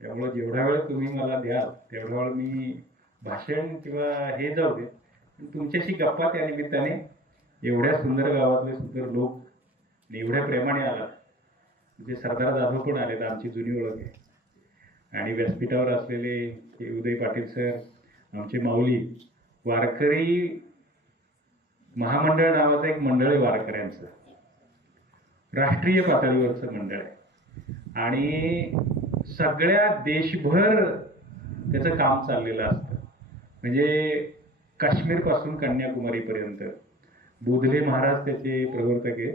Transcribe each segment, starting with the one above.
त्यामुळे जेवढा वेळ तुम्ही मला द्याल तेवढा वेळ मी भाषण किंवा हे जाऊ दे, पण तुमच्याशी गप्पा त्या निमित्ताने एवढ्या सुंदर गावातले सुंदर लोक आणि एवढ्या प्रेमाने आलात. म्हणजे सरदार जाधव पण आलेत, आमची जुनी ओळख आहे. आणि व्यासपीठावर असलेले हे उदय पाटील सर, आमचे माऊली, वारकरी महामंडळ नावाचं एक मंडळ आहे वारकऱ्यांचं, राष्ट्रीय पातळीवरचं मंडळ आहे. आणि सगळ्या देशभर त्याचं काम चाललेलं असतं. म्हणजे काश्मीर पासून कन्याकुमारीपर्यंत बोधले महाराज त्याचे प्रवर्तक आहे.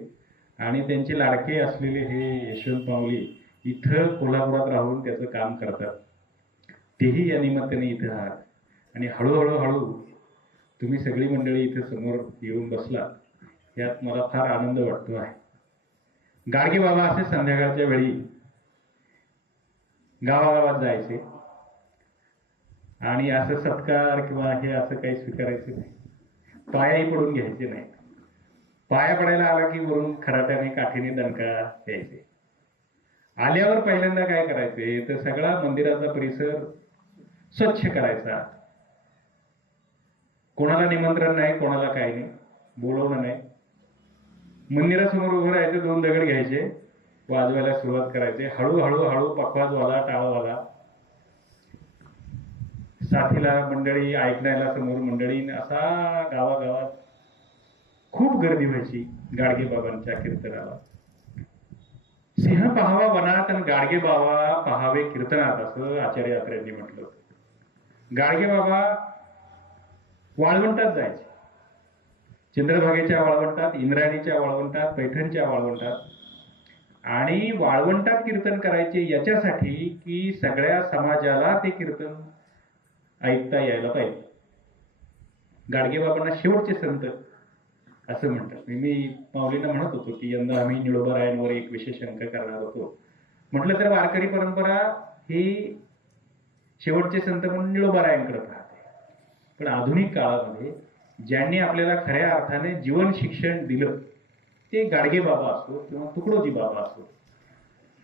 आणि त्यांचे लाडके असलेले हे यशवंत माऊली इथं कोल्हापुरात राहून त्याचं काम करतात. तेही या निमित्ताने इथं आहात. आणि हळूहळू तुम्ही सगळी मंडळी इथे समोर येऊन बसला, यात मला फार आनंद वाटतो आहे. गाडगे बाबा असे संध्याकाळच्या वेळी गावागावात जायचे आणि असं सत्कार किंवा हे असं काही स्वीकारायचं नाही, पायाही पडून घ्यायचे नाही. पाया पडायला आला की वरून खराट्याने काठीने दणका द्यायचे. आल्यावर पहिल्यांदा काय करायचे तर सगळा मंदिराचा परिसर स्वच्छ करायचा. कोणाला निमंत्रण नाही, कोणाला काही नाही, बोलवणं नाही. मंदिरासमोर उभं राहायचं, 2 दगड घ्यायचे, वाजवायला सुरुवात करायचे. हळूहळू पखवाजवाला, टाळवाला, साथीला मंडळी, ऐकण्याला समोर मंडळी, असा गावागावात खूप गर्दी व्हायची गाडगे बाबांच्या कीर्तनाला. सिंह पहावा वनात आणि गाडगे बाबा पहावे कीर्तनात, असं आचार्य यात्र्यांनी म्हटलं. गाडगे बाबा वाळवंटात जायचे, चंद्रभागेच्या वाळवंटात, इंद्रायणीच्या वाळवंटात, पैठणच्या वाळवंटात. आणि वाळवंटात कीर्तन करायचे याच्यासाठी की सगळ्या समाजाला ते कीर्तन ऐकता यायला पाहिजे. गाडगे बाबांना शेवटचे संत असं म्हणतात. मी माऊलींना म्हणत होतो की यंदा आम्ही निळोबारायांवर एक विशेष अंक करणार होतो. म्हटलं तर वारकरी परंपरा ही शेवटचे संत म्हणून निळोबारायांकडे पाहते. पण आधुनिक काळामध्ये ज्यांनी आपल्याला खऱ्या अर्थाने जीवन शिक्षण दिलं ते गाडगे बाबा असो किंवा तुकडोजी बाबा असो,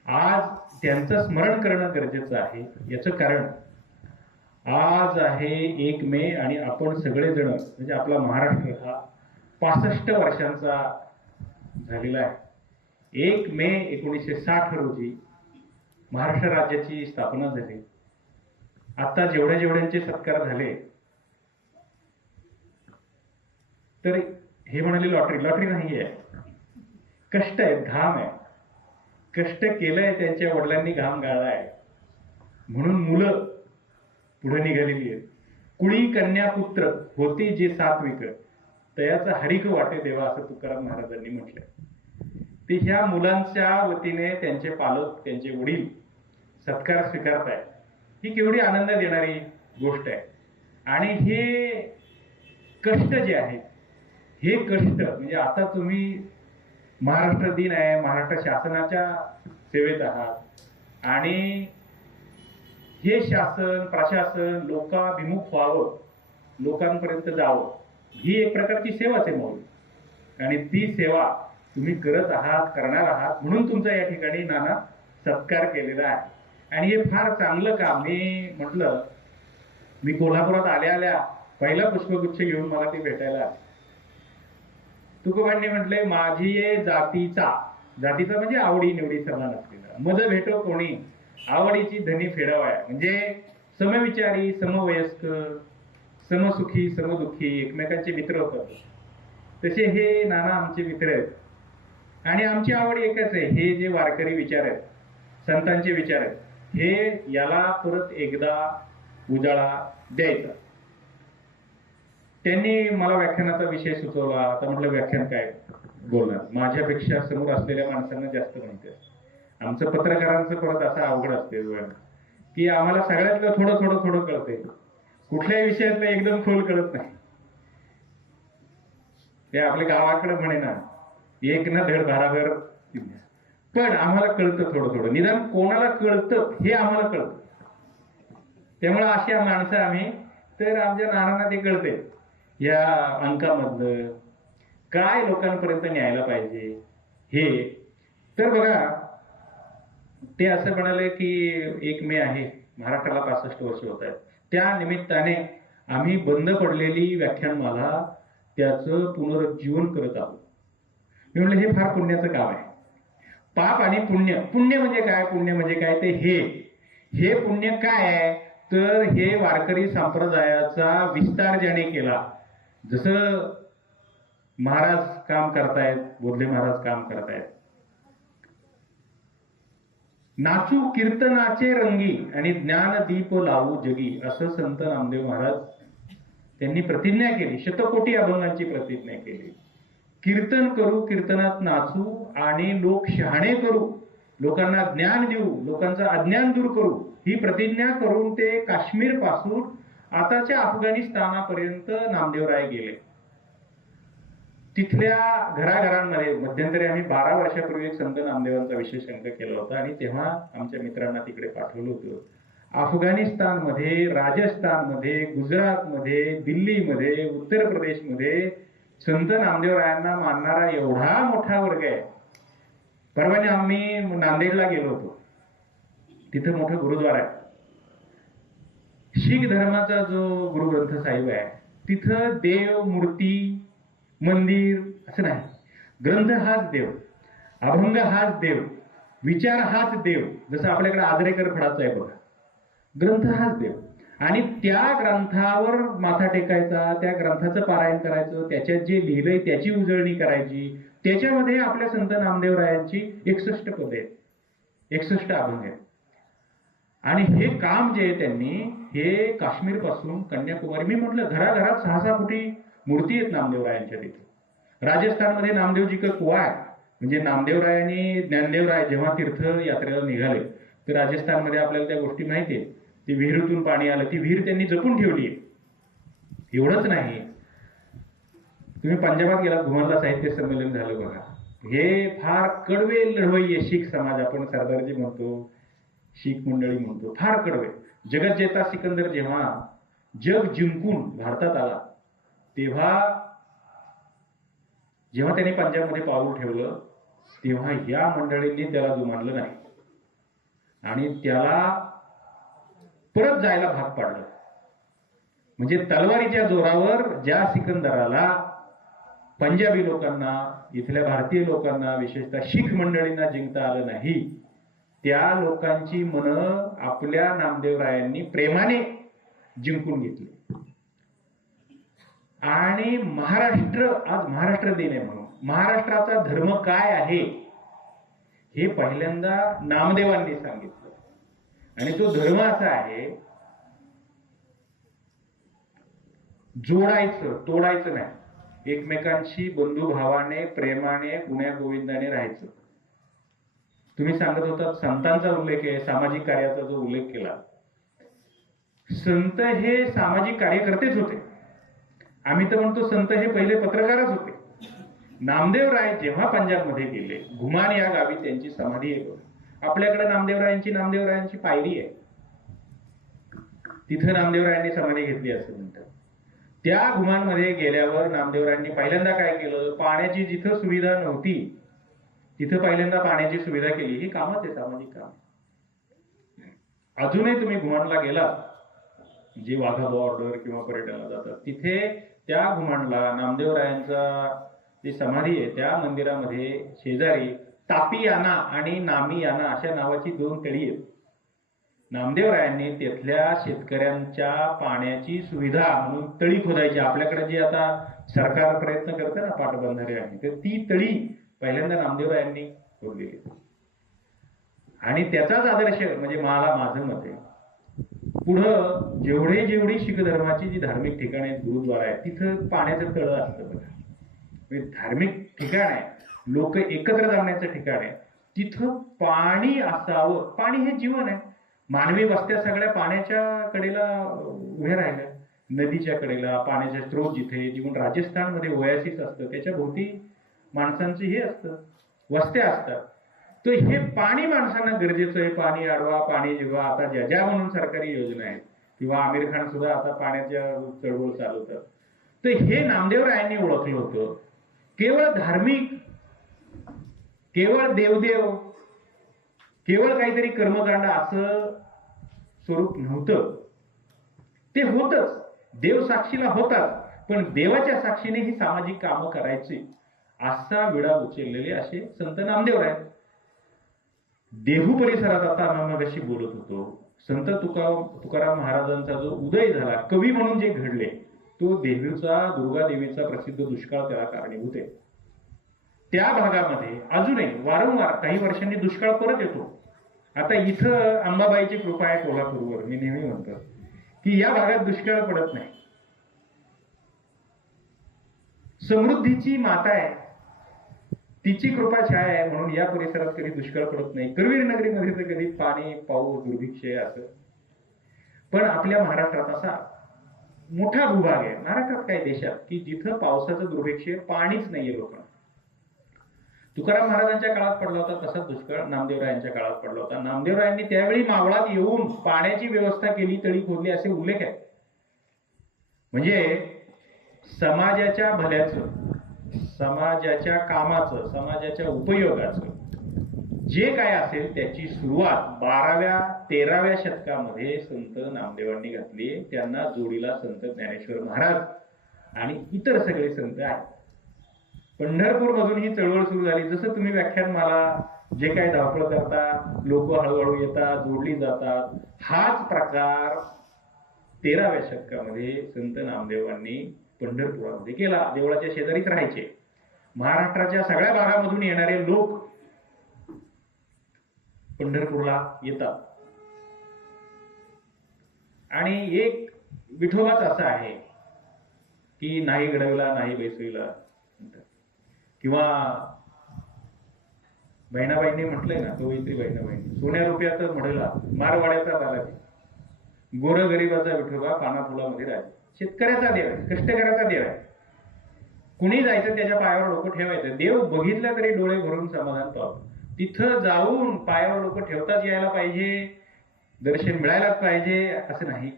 आज त्यांचं स्मरण करणं गरजेचं आहे. याचं कारण आज आहे 1 मे आणि आपण सगळेजण म्हणजे आपला महाराष्ट्र हा 65 वर्षांचा झालेला आहे. 1 मे 1960 रोजी महाराष्ट्र राज्याची स्थापना झाली. आता जेवढ्यांचे सत्कार झाले तर हे म्हणाले लॉटरी नाही आहे, कष्ट आहे, घाम आहे. कष्ट केलंय, त्यांच्या वडिलांनी घाम गाळलाय म्हणून मुलं पुढे निघालेली आहेत. कुळी कन्या पुत्र होती जे सात्विक, तयाचा हरिक वाटे देवा, असं तुकाराम महाराजांनी म्हटलंय. ते ह्या मुलांच्या वतीने त्यांचे पालक, त्यांचे वडील सत्कार स्वीकारताय, ही केवढी आनंद देणारी गोष्ट आहे. आणि हे कष्ट जे आहेत, हे कष्ट म्हणजे आता तुम्ही महाराष्ट्र दिन आहे, महाराष्ट्र शासनाच्या सेवेत आहात आणि हे शासन प्रशासन लोकाभिमुख व्हावं, लोकांपर्यंत जावं, ही एक प्रकारची सेवाच आहे मौली. आणि ती सेवा तुम्ही करत आहात, करणार आहात, म्हणून तुमचा या ठिकाणी नाना सत्कार केलेला आहे. आणि हे फार चांगलं काम. मी म्हटलं, मी कोल्हापुरात आल्या पहिला पुष्पगुच्छ घेऊन मला ते भेटायला आले. तुकोबांनी म्हटले, माझी जातीचा म्हणजे आवडी निवडी समान असलेला, मज भेटो कोणी आवडीची धनी फेडावाय. म्हणजे समविचारी, समवयस्क, समसुखी, समदुःखी एकमेकांचे मित्र होतात, तसे हे नाना आमचे मित्र आहेत. आणि आमची आवड एकच आहे, हे जे वारकरी विचार आहेत, संतांचे विचार आहेत, हे याला परत एकदा उजाळा द्यायचा. त्यांनी मला व्याख्यानाचा विषय सुचवला. आता म्हटलं व्याख्यान काय बोलणार, माझ्यापेक्षा समोर असलेल्या माणसांना जास्त माहिती आहे. आमचं पत्रकारांचं परत असं अवघड असते की आम्हाला सगळ्यातलं थोडं कळतंय, कुठल्याही विषयातलं एकदम खोल कळत नाही. ते आपल्या गावाकडे म्हणे ना, एक ना धड भाराभर, पण आम्हाला कळतं थोडं. निदान कोणाला कळतं हे आम्हाला कळतं. त्यामुळे अशा माणसं आम्ही, तर आमच्या नानांना ते कळते या अंकामधलं काय लोकांपर्यंत न्यायला पाहिजे हे. तर बघा, ते असं म्हणाले की 1 मे आहे, महाराष्ट्राला 65 वर्ष होत आहेत, त्या निमित्ताने आम्ही बंद पडलेली व्याख्यानमाला त्याचं पुनरुज्जीवन करत आहोत. मी म्हणलं हे फार पुण्याचं काम आहे. पाप आणि पुण्य, पुण्य म्हणजे काय, पुण्य म्हणजे काय, ते हे पुण्य काय आहे, तर हे वारकरी संप्रदायाचा विस्तार ज्याने केला, जसं महाराज काम करतायत, बोधले महाराज काम करतायत, नाचू कीर्तनाचे रंगी आणि ज्ञानदीप लावू जगी, असं संत नामदेव महाराज त्यांनी प्रतिज्ञा केली, शतकोटी अभंगांची प्रतिज्ञा केली. कीर्तन करू, कीर्तनात नाचू आणि लोक शहाणे करू, लोकांना ज्ञान देऊ, लोकांचं अज्ञान दूर करू, ही प्रतिज्ञा करून ते काश्मीर पासून आताच्या अफगाणिस्तानापर्यंत नामदेवराय गेले. तिथल्या घराघरांमध्ये मध्यंतरी आम्ही 12 वर्षापूर्वी एक संत नामदेवांचा विशेष अंक केला होता आणि तेव्हा आमच्या मित्रांना तिकडे पाठवलं होतं. अफगाणिस्तानमध्ये, राजस्थानमध्ये, गुजरातमध्ये, दिल्लीमध्ये, उत्तर प्रदेशमध्ये संत नामदेवरायांना मानणारा एवढा मोठा वर्ग आहे. परवाने आम्ही नांदेडला गेलो होतो, तिथं मोठं गुरुद्वारा आहे. शीख धर्माचा जो गुरुग्रंथ साहिब आहे, तिथं देव, मूर्ती, मंदिर असं नाही. ग्रंथ हाच देव, अभंग हाच देव, विचार हाच देव. जसं आपल्याकडे आदरेकर फडाचं आहे बघा, ग्रंथ हाच देव. आणि त्या ग्रंथावर माथा टेकायचा, त्या ग्रंथाचं पारायण करायचं, त्याच्यात जे लिहिलंय त्याची उजळणी करायची. त्याच्यामध्ये आपल्या संत नामदेवरायांची 61 पदे आहेत, 61 अभंग आहेत. आणि हे काम जे आहे त्यांनी, हे काश्मीर पासून कन्याकुमारी, मी म्हटलं घराघरात 6-6 फुटी मूर्ती आहेत नामदेवरायांच्या तिथे. राजस्थानमध्ये नामदेवजी का कुवा आहे, म्हणजे नामदेवरायांनी, ज्ञानदेवराय जेव्हा तीर्थयात्रेला निघाले तर राजस्थानमध्ये आपल्याला त्या गोष्टी माहिती आहेत. ती विहिरीतून पाणी आलं, ती विहीर त्यांनी जपून ठेवली. एवढंच नाही, तुम्ही पंजाबात गेला, घुमरला साहित्य संमेलन झालं बघा. हे फार कडवे लढवय्ये शीख समाज, आपण सरदारजी म्हणतो, शीख मंडळी म्हणतो, फार कडवे. जगज्जेता सिकंदर जेव्हा जग जिंकून भारतात आला, तेव्हा त्यांनी पंजाबमध्ये पाऊल ठेवलं, तेव्हा या मंडळींनी त्याला जुमानलं नाही आणि त्याला परत जायला भाग पाडलं. म्हणजे तलवारीच्या जोरावर ज्या सिकंदराला पंजाबी लोकांना, इथल्या भारतीय लोकांना, विशेषतः शीख मंडळींना जिंकता आलं नाही, त्या लोकांची मनं आपल्या नामदेवरायांनी प्रेमाने जिंकून घेतली. आणि महाराष्ट्र, आज महाराष्ट्र दिन आहे म्हणून, महाराष्ट्राचा धर्म काय आहे हे पहिल्यांदा नामदेवांनी सांगितलं. आणि तो धर्म असा आहे, जोडायचं, तोडायचं नाही. एकमेकांशी बंधुभावाने, प्रेमाने, गुण्यागोविंदाने राहायचं. तुम्ही सांगत होता संतांचा उल्लेख आहे, सामाजिक कार्याचा जो उल्लेख केला, संत हे सामाजिक कार्यकर्तेच होते. आम्ही तर म्हणतो संत हे पहिले पत्रकारच होते. नामदेवराय जेव्हा पंजाबमध्ये गेले, घुमान या गावी त्यांची समाधी आहे. आपल्याकडे नामदेवरायांची पायरी आहे, तिथं नामदेवरायांनी समाधी घेतली असं म्हणतात. त्या घुमानमध्ये गेल्यावर नामदेवरायांनी पहिल्यांदा काय केलं, पाण्याची जिथं सुविधा नव्हती तिथं पहिल्यांदा पाण्याची सुविधा केली. ही कामच आहे, सामाजिक काम. अजूनही तुम्ही घुमानला गेला, जे वाघा बॉर्डर किंवा पर्यटनाला जातात, तिथे त्या घुमानला नामदेवरायांचा जी समाधी आहे, त्या मंदिरामध्ये शेजारी तापियाना आणि नामियाना अशा नावाची 2 तळी आहेत. नामदेवरायांनी तिथल्या शेतकऱ्यांच्या पाण्याची सुविधा म्हणून तळी खोदायची. आपल्याकडे जी आता सरकार प्रयत्न करते ना पाटबंधारे आहे, तर ती तळी पहिल्यांदा नामदेवरायांनी खोदलेली. आणि त्याचाच आदर्श म्हणजे मला, माझं मत आहे, पुढं जेवढी शीख धर्माची जी धार्मिक ठिकाणे आहेत, गुरुद्वारा आहे, तिथं पाण्याचं तळं असतं बघा. म्हणजे धार्मिक ठिकाण आहे, लोक एकत्र जमण्याचं ठिकाण आहे, तिथं पाणी असावं. पाणी हे जीवन आहे. मानवी वस्त्या सगळ्या पाण्याच्या कडेला उभ्या राहिल्या, नदीच्या कडेला, पाण्याचे स्रोत जिथे. जीवन राजस्थानमध्ये ओयासिस असतं, त्याच्या भोवती माणसांचं हे असतं, वस्त्या असतात. तर हे पाणी माणसांना गरजेचं आहे. पाणी अडवा, पाणी जिरवा. आता ज्या म्हणून सरकारी योजना आहेत, किंवा आमिर खान सुद्धा आता पाण्याच्या चळवळ चालवतात. तर हे नामदेवरायांनी ओळखलं होतं. केवळ धार्मिक, केवळ देवदेव, केवळ काहीतरी कर्मकांड असं स्वरूप नव्हतं, ते होतच, देव साक्षीला होतात, पण देवाच्या साक्षीने ही सामाजिक कामं करायची असा विडा उचललेले असे संत नामदेव आहेत. देहू परिसरात आता मगाशी बोलत होतो, संत तुकाराम महाराजांचा जो उदय झाला, कवी म्हणून जे घडले, तो देवीचा, दुर्गा देवीचा प्रसिद्ध दुष्काळ त्याला कारणीभूत आहे. त्या भागामध्ये अजूनही वारंवार काही वर्षांनी दुष्काळ परत येतो. आता इथं अंबाबाईची कृपा आहे कोल्हापूरवर, मी नेहमी म्हणतो की या भागात दुष्काळ पडत नाही. समृद्धीची माता आहे, तिची कृपा छाया आहे, म्हणून या परिसरात कधी दुष्काळ पडत नाही. करवीर नगरीमध्ये तर कधी पाणी, पाऊस, दुर्भिक्ष असं. पण आपल्या महाराष्ट्रात असा मोठा भूभाग आहे, महाराष्ट्रात काय देशात, की जिथं पावसाचं दुर्भिक्ष, पाणीच नाहीये लोकांना. तुकाराम महाराजांच्या काळात पडला होता तसाच दुष्काळ नामदेवरायांच्या काळात पडला होता. नामदेवरायांनी त्यावेळी मावळात येऊन पाण्याची व्यवस्था केली, तळी खोदली असे उल्लेख आहे. म्हणजे समाजाच्या भल्याचं, समाजाच्या कामाचं, समाजाच्या उपयोगाचं जे काय असेल त्याची सुरुवात 12व्या-13व्या शतकामध्ये संत नामदेवांनी घातली. त्यांना जोडीला संत ज्ञानेश्वर महाराज आणि इतर सगळे संत आहेत. पंढरपूर मधून ही चळवळ सुरू झाली. जसं तुम्ही व्याख्यानमाला जे काही धावपळ करता, लोक हळूहळू येतात, जोडली जातात, हाच प्रकार 13व्या शतकामध्ये संत नामदेवांनी पंढरपुरामध्ये केला. देवळाच्या शेजारीच राहायचे. महाराष्ट्राच्या सगळ्या भागामधून येणारे लोक पंढरपूरला येतात. आणि एक विठोबाच असा आहे की नाही घडविला नाही बैसविला, किंवा बहिणाबाईंनी म्हटलंय ना, कवयित्री बहिणाबाईंनी, सोन्या रुपयात मढला मारवाड्याचा बालाजी, गोरगरिबाचा विठोबा पाना फुलामध्ये राजा. शेतकऱ्याचा देव आहे, कष्टकऱ्याचा देव आहे. कुणी जायचं त्याच्या पायावर डोकं ठेवायचं. देव बघितलं तरी डोळे भरून समाधान पावतं. तिथं जाऊन पायावर डोकं ठेवताच यायला पाहिजे, दर्शन मिळायलाच पाहिजे असं नाही.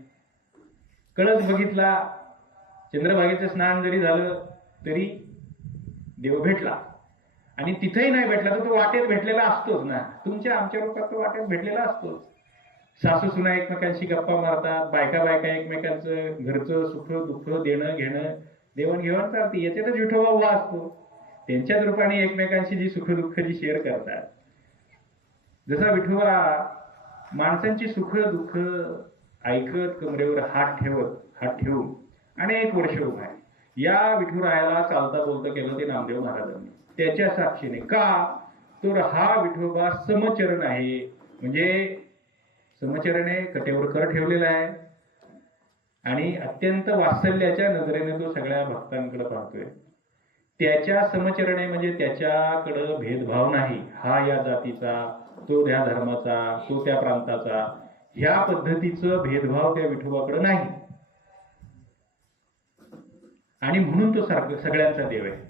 कळस बघितला, चंद्रभागेचं स्नान जरी झालं तरी देव भेटला. आणि तिथेही नाही भेटला तर तो वाटेत भेटलेला असतोच ना. तुमच्या आमच्या लोकात तो वाटेत भेटलेला असतोच. सासू सुना एकमेकांशी गप्पा मारतात, बायका बायका एकमेकांचं घरचं सुख दुःख देणं घेणं देवाणघेवाण चालते. याच्यातच विठोबा उभा असतो. त्यांच्याच रूपाने एकमेकांशी जी सुख दुःख जी शेअर करतात. जसा विठोबा माणसांची सुख दुःख ऐकत कमरेवर हात ठेवून अनेक वर्ष उभा आहे. या विठुरायाला चालता बोलता केलं ते नामदेव महाराजांनी त्याच्या साक्षीने. का तर हा विठोबा समचरण आहे. म्हणजे समचरणे कटेवर कर ठेवलेला आहे आणि अत्यंत वात्सल्याच्या नजरेने तो सगळ्या भक्तांकडे पाहतोय. त्याच्या समचरणे म्हणजे त्याच्याकडे भेदभाव नाही. हा या जातीचा, तो त्या धर्माचा, तो त्या प्रांताचा, ह्या पद्धतीचं भेदभाव त्या विठोबाकडे नाही. आणि म्हणून तो सगळ्यांचा देव आहे.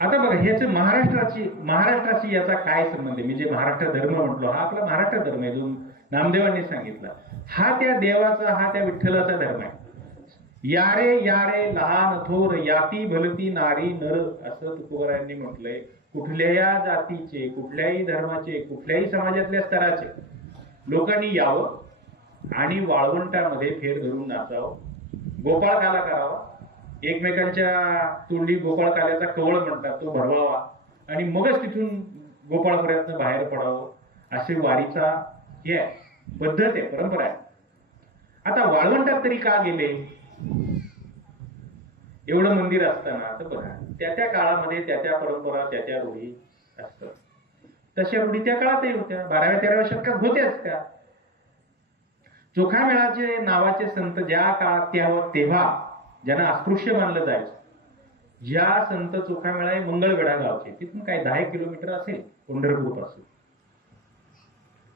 आता बघा, ह्याचं महाराष्ट्राशी याचा काय संबंध आहे? मी जे महाराष्ट्र धर्म म्हटलो, हा आपला महाराष्ट्र धर्म आहे जो नामदेवांनी सांगितला. हा त्या देवाचा, हा त्या विठ्ठलाचा धर्म आहे. यारे यारे लहान थोर याती भलती नारी नर, असं तुकोबारायांनी म्हटलंय. कुठल्याही जातीचे, कुठल्याही धर्माचे, कुठल्याही समाजातल्या स्तराचे लोकांनी यावं आणि वाळवंटामध्ये फेर धरून नाचावं, गोपाळकाला करावा, एकमेकांच्या तोंडी गोपाळकाल्याचा कवळ म्हणतात तो भरवावा आणि मगच तिथून गोपाळपुऱ्यातनं बाहेर पडावं, असे वारीचा हे पद्धत आहे, परंपरा आहे. आता वाळवंटात तरी का गेले? एवढं मंदिर असताना तर बघा, त्या काळामध्ये त्या परंपरा, त्या रूढी असतात. तशा रूढी त्या काळातही होत्या. 12व्या-13व्या शतकात होत्याच का? चोखामेळाचे नावाचे संत ज्या काळात तेव्हा ज्यांना अस्पृश्य मानलं जायचं, ज्या संत चोखामेळा आहे मंगळवेढा गावचे, तिथून काय 10 किलोमीटर असेल पंढरपूर पासून.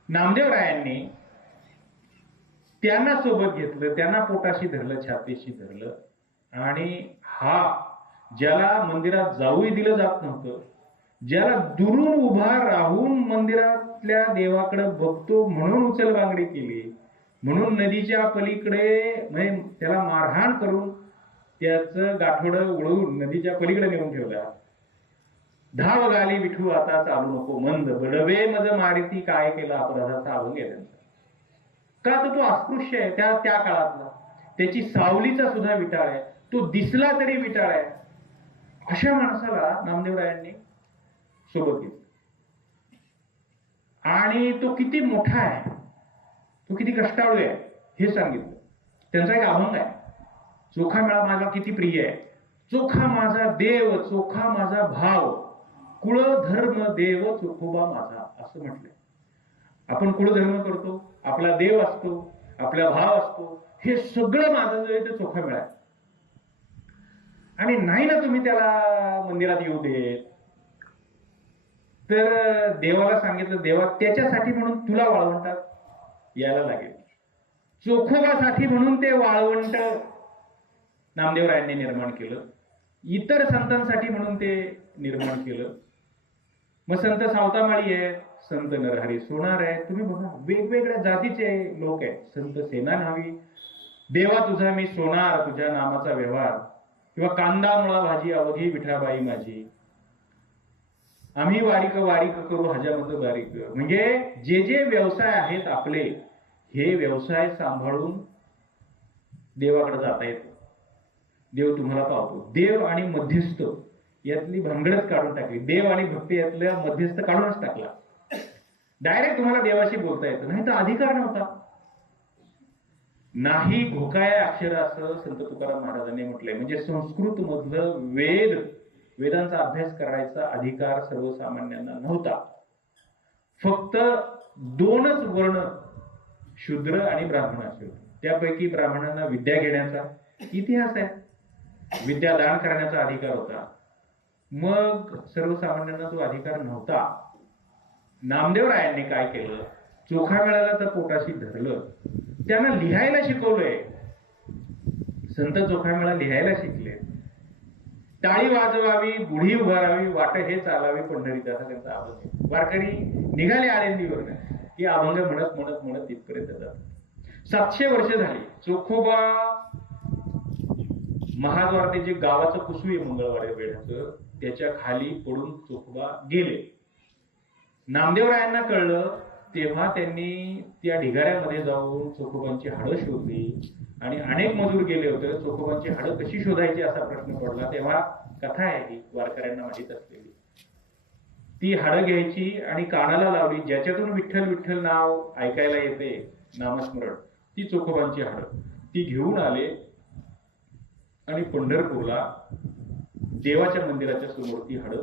नामदेवरायांनी त्यांना सोबत घेतलं, त्यांना पोटाशी धरलं, छातीशी धरलं. आणि हा ज्याला मंदिरात जाऊही दिलं जात नव्हतं, ज्याला दुरून उभा राहून मंदिरातल्या देवाकडे बघतो म्हणून उचलबांगडी केली, म्हणून नदीच्या पलीकडे म्हणजे त्याला मारहाण करून त्याचं गाठोडं उडवून नदीच्या पलीकडे नेऊन ठेवला, धाव घाली विठू आता चालू नको मंद, बडवे मज मारिती काय केला अपराधाचा अभंग आहे त्यांचा. का तर तो अस्पृश्य आहे त्या त्या काळातला, त्याची सावलीचा सुद्धा विटाळ आहे, तो दिसला तरी विटाळ आहे. अशा माणसाला नामदेवरायांनी सोबत घेतलं. आणि तो किती मोठा आहे, तो किती कष्टाळू आहे हे सांगितलं. त्यांचा एक अभंग आहे, चोखा मेळा माझा किती प्रिय आहे. चोखा माझा देव, चोखा माझा भाव, कुळ धर्म देव चोखोबा माझा, असं म्हटलंय. आपण कुळधर्म करतो, आपला देव असतो, आपला भाव असतो, हे सगळं माझं जे आहे ते चोखा मेळा. आणि नाही ना तुम्ही त्याला मंदिरात येऊ देत, तर देवाला सांगितलं, देवा त्याच्यासाठी म्हणून तुला वाळवंटात यायला लागेल. चोखोबासाठी म्हणून ते वाळवंट नामदेवरायांनी निर्माण केलं, इतर संतांसाठी म्हणून ते निर्माण केलं. मग संत सावतामाळी आहे, संत नरहरी सोनार आहे, तुम्ही बघा वेगवेगळ्या जातीचे लोक आहेत. संत सेना न्हावी, देवा तुझा मी सोनार, तुझ्या नामाचा व्यवहार, किंवा कांदा मुळा भाजी अवघी विठाबाई माझी, आम्ही वारीक वारीक करू हजामत बारीक. म्हणजे जे जे व्यवसाय आहेत आपले, हे व्यवसाय सांभाळून देवाकडे जाता येतं. देव तुम्हाला पावतो. देव आणि मध्यस्थ यातली भानगडच काढून टाकली. देव आणि भक्ती यातल्या मध्यस्थ काढूनच टाकला. डायरेक्ट तुम्हाला देवाशी बोलता येतं, नाही तर अधिकार नव्हता. नाही घोकाया अक्षर असं संत तुकाराम महाराजांनी म्हटलंय. म्हणजे संस्कृत मधलं वेदांचा अभ्यास करायचा अधिकार सर्वसामान्यांना नव्हता. फक्त दोनच वर्ण, शूद्र आणि ब्राह्मण असे. त्यापैकी ब्राह्मणांना विद्या घेण्याचा इतिहास आहे, विद्यादान करण्याचा अधिकार होता. मग सर्वसामान्यांना तो अधिकार नव्हता. नामदेवरायांनी काय केलं, चोखा मेळाला तर पोटाशी धरलं, त्यांना लिहायला शिकवलंय. संत चोखा मेळा लिहायला शिकले. टाळी वाजवावी, गुढी उभारावी, वाट हे चालावी पंढरीचा, असा त्यांचा अभंग आहे. वारकरी निघाले आळंदीवर की अभंग म्हणत म्हणत म्हणत तिथपर्यंत जातात. 700 वर्ष झाली. चोखोबा महाद्वार जे गावाचं कुसू आहे मंगळवाड्या वेढाचं, त्याच्या खाली पडून चोखोबा गेले. नामदेवरायांना कळलं, तेव्हा त्यांनी त्या ढिगाऱ्यामध्ये जाऊन चोखोबांची हाडं शोधली. आणि अनेक मजूर गेले होते, चोखोबांची हाडं कशी शोधायची असा प्रश्न पडला. तेव्हा कथा आहे ही वारकऱ्यांना माहीत असलेली. ती हाडं घ्यायची आणि कानाला लावली, ज्याच्यातून विठ्ठल विठ्ठल नाव ऐकायला येते, नामस्मरण, ती चोखोबांची हाडं. ती घेऊन आले आणि पंढरपूरला देवाच्या मंदिराच्या समोर ती हाडं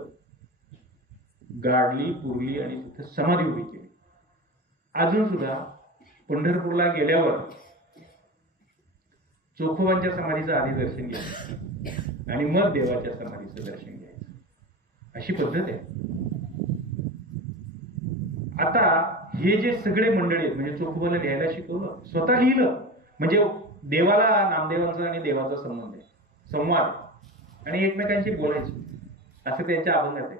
गाडली, पुरली आणि तिथे समाधी उभी केली. अजून सुद्धा पंढरपूरला गेल्यावर चोखोबांच्या समाधीचं आधी दर्शन घ्यायचं आणि मग देवाच्या समाधीचं दर्शन घ्यायचं, अशी पद्धत आहे. आता हे जे सगळे मंडळी आहेत, म्हणजे चोखोबाला लिहायला शिकवलं, स्वतः लिहिलं, म्हणजे देवाला, नामदेवांचा आणि देवाचा संबंध आहे, संवाद, आणि एकमेकांशी बोलायचे, असं त्यांच्या अभंगात आहे.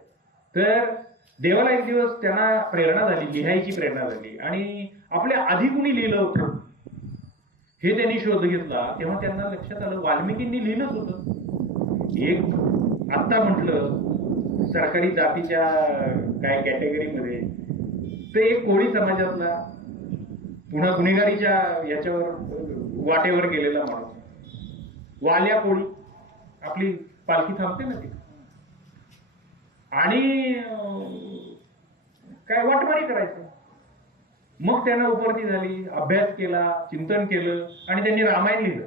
तर देवाला एक दिवस त्यांना प्रेरणा झाली, लिहायची प्रेरणा झाली, आणि आपल्या आधी कुणी लिहिलं होतं हे त्यांनी शोध घेतला. तेव्हा त्यांना लक्षात आलं, वाल्मिकींनी लिहिलंच होतं. एक आत्ता म्हटलं सरकारी जातीच्या काय कॅटेगरीमध्ये, तर एक कोळी समाजातला, पुन्हा गुन्हेगारीच्या याच्यावर वाटेवर गेलेला माणूस, वाल्या कोळी, आपली पालखी थांबते ना ती, आणि काय वाटमारी करायचं. मग त्यांना उपरती झाली, अभ्यास केला, चिंतन केलं, आणि त्यांनी रामायण लिहिलं.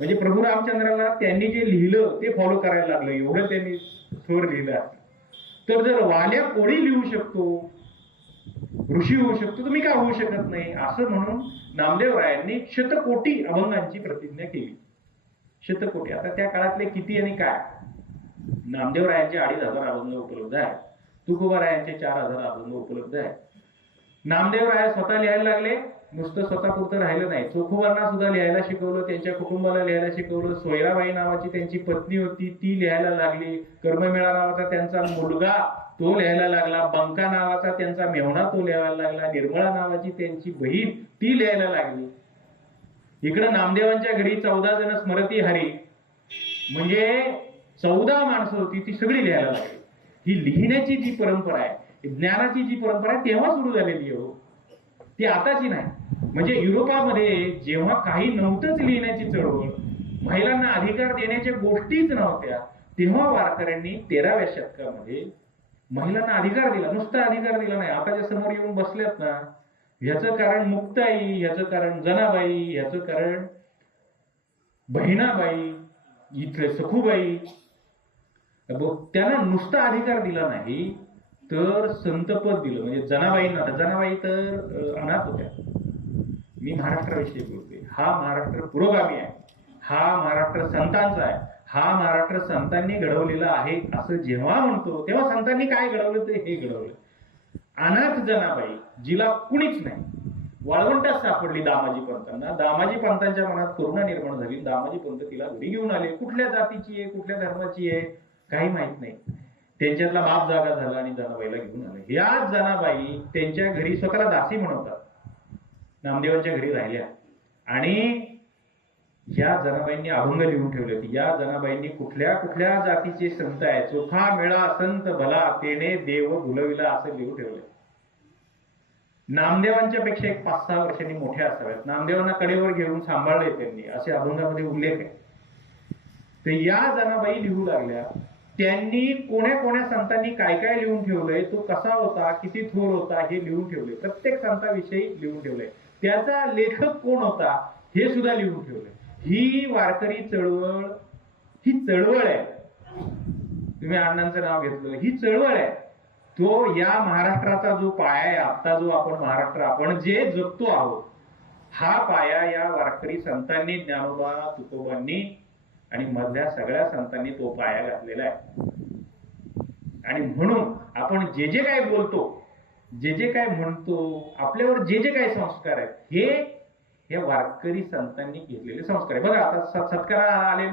म्हणजे प्रभू रामचंद्राला त्यांनी जे लिहिलं ते फॉलो करायला लागलं, एवढं त्यांनी थोर लिहिलं. तर जर वाल्या कोळी लिहू शकतो, ऋषी होऊ शकतो, तर मी का होऊ शकत नाही, असं म्हणून नामदेवरायांनी शतकोटी अभंगांची प्रतिज्ञा केली. शतकोटी. आता त्या काळातले किती आणि काय, नामदेवरायांचे 2500 अभंग उपलब्ध आहे, तुकोबारायांचे 4000 अभंग उपलब्ध आहे. नामदेवराय स्वतः लिहायला लागले, नुसतं स्वतःपुरतं राहिलं नाही, चोखोबांना सुद्धा लिहायला शिकवलं, त्यांच्या कुटुंबाला लिहायला शिकवलं. सोयराबाई नावाची त्यांची पत्नी होती, ती लिहायला लागली. कर्ममेळा नावाचा त्यांचा मुलगा, तो लिहायला लागला. बंका नावाचा त्यांचा मेव्हणा, तो लिहायला लागला. निर्मळा नावाची त्यांची बहीण, ती लिहायला लागली. इकडं नामदेवांच्या घरी 14 जण स्मरती हरी, म्हणजे 14 माणसं होती, ती सगळी लिहायला लागली. ही लिहिण्याची जी परंपरा आहे, ज्ञानाची जी परंपरा आहे तेव्हा सुरू झालेली आहे हो, ती आताची नाही. म्हणजे युरोपामध्ये जेव्हा काही नव्हतंच लिहिण्याची चळवळ, महिलांना अधिकार देण्याच्या गोष्टीच नव्हत्या, तेव्हा वारकऱ्यांनी 13व्या शतकामध्ये महिलांना अधिकार दिला. नुसता अधिकार दिला नाही, आता ज्या समोर येऊन बसल्यात ना, ह्याचं कारण मुक्ताई, ह्याचं कारण जनाबाई, ह्याचं कारण बहिणाबाई, इथले सखूबाई, त्यांना नुसता अधिकार दिला नाही तर संतपद दिलं. म्हणजे जनाबाईंना, जनाबाई तर अनाथ होत्या. मी महाराष्ट्राविषयी बोलतोय. हा महाराष्ट्र पुरोगामी आहे, हा महाराष्ट्र संतांचा आहे, हा महाराष्ट्र संतांनी घडवलेला आहे असं जेव्हा म्हणतो तेव्हा संतांनी काय घडवलं ते हे घडवलं. अनाथ जनाबाई, जिला कुणीच नाही, वाळवंटात सापडली दामाजी पंतांना. दामाजी पंतांच्या मनात करुणा निर्माण झाली. दामाजी पंत तिला घरी घेऊन आले. कुठल्या जातीची आहे, कुठल्या धर्माची आहे काही माहित नाही. त्यांच्यातला बाप जागा झाला आणि जनाबाईला घेऊन आले. ह्या जनाबाई त्यांच्या घरी स्वतःला दासी म्हणवतात, नामदेवांच्या घरी राहिल्या. आणि या जनाबाईंनी अभंग लिहून ठेवले होते. या जनाबाईंनी कुठल्या कुठल्या जातीचे संत आहे, चोखा मेळा संत भला, तेने देव भुलविला असं लिहून ठेवलंय. नामदेवांच्या पेक्षा एक 5-6 वर्षांनी मोठ्या असाव्यात. नामदेवांना कडेवर घेऊन सांभाळले त्यांनी, असे अभंगामध्ये उल्लेख आहे. तर या जनाबाई लिहू लागल्या. त्यांनी कोण्या कोण्या संतांनी काय काय लिहून ठेवलंय, तो कसा होता, किती थोर होता हे लिहून ठेवले. प्रत्येक संतांविषयी लिहून ठेवलंय. त्याचा लेखक कोण होता हे सुद्धा लिहून ठेवलंय. ही वारकरी चळवळ, ही चळवळ आहे. तुम्ही अण्णांचं नाव घेतलं, ही चळवळ आहे. तो या महाराष्ट्राचा जो पाया आहे, आता जो आपण महाराष्ट्र आपण जे जगतो आहोत, हा पाया या वारकरी संतांनी, ज्ञानोबा तुकोबांनी आणि मधल्या सगळ्या संतांनी तो पाया घातलेला आहे. आणि म्हणून आपण जे जे काय बोलतो, जे जे काय म्हणतो, आपल्यावर जे जे काय संस्कार आहेत, हे वारकरी संतांनी घेतलेले संस्कार आहे. बघा आता सत्कार आले,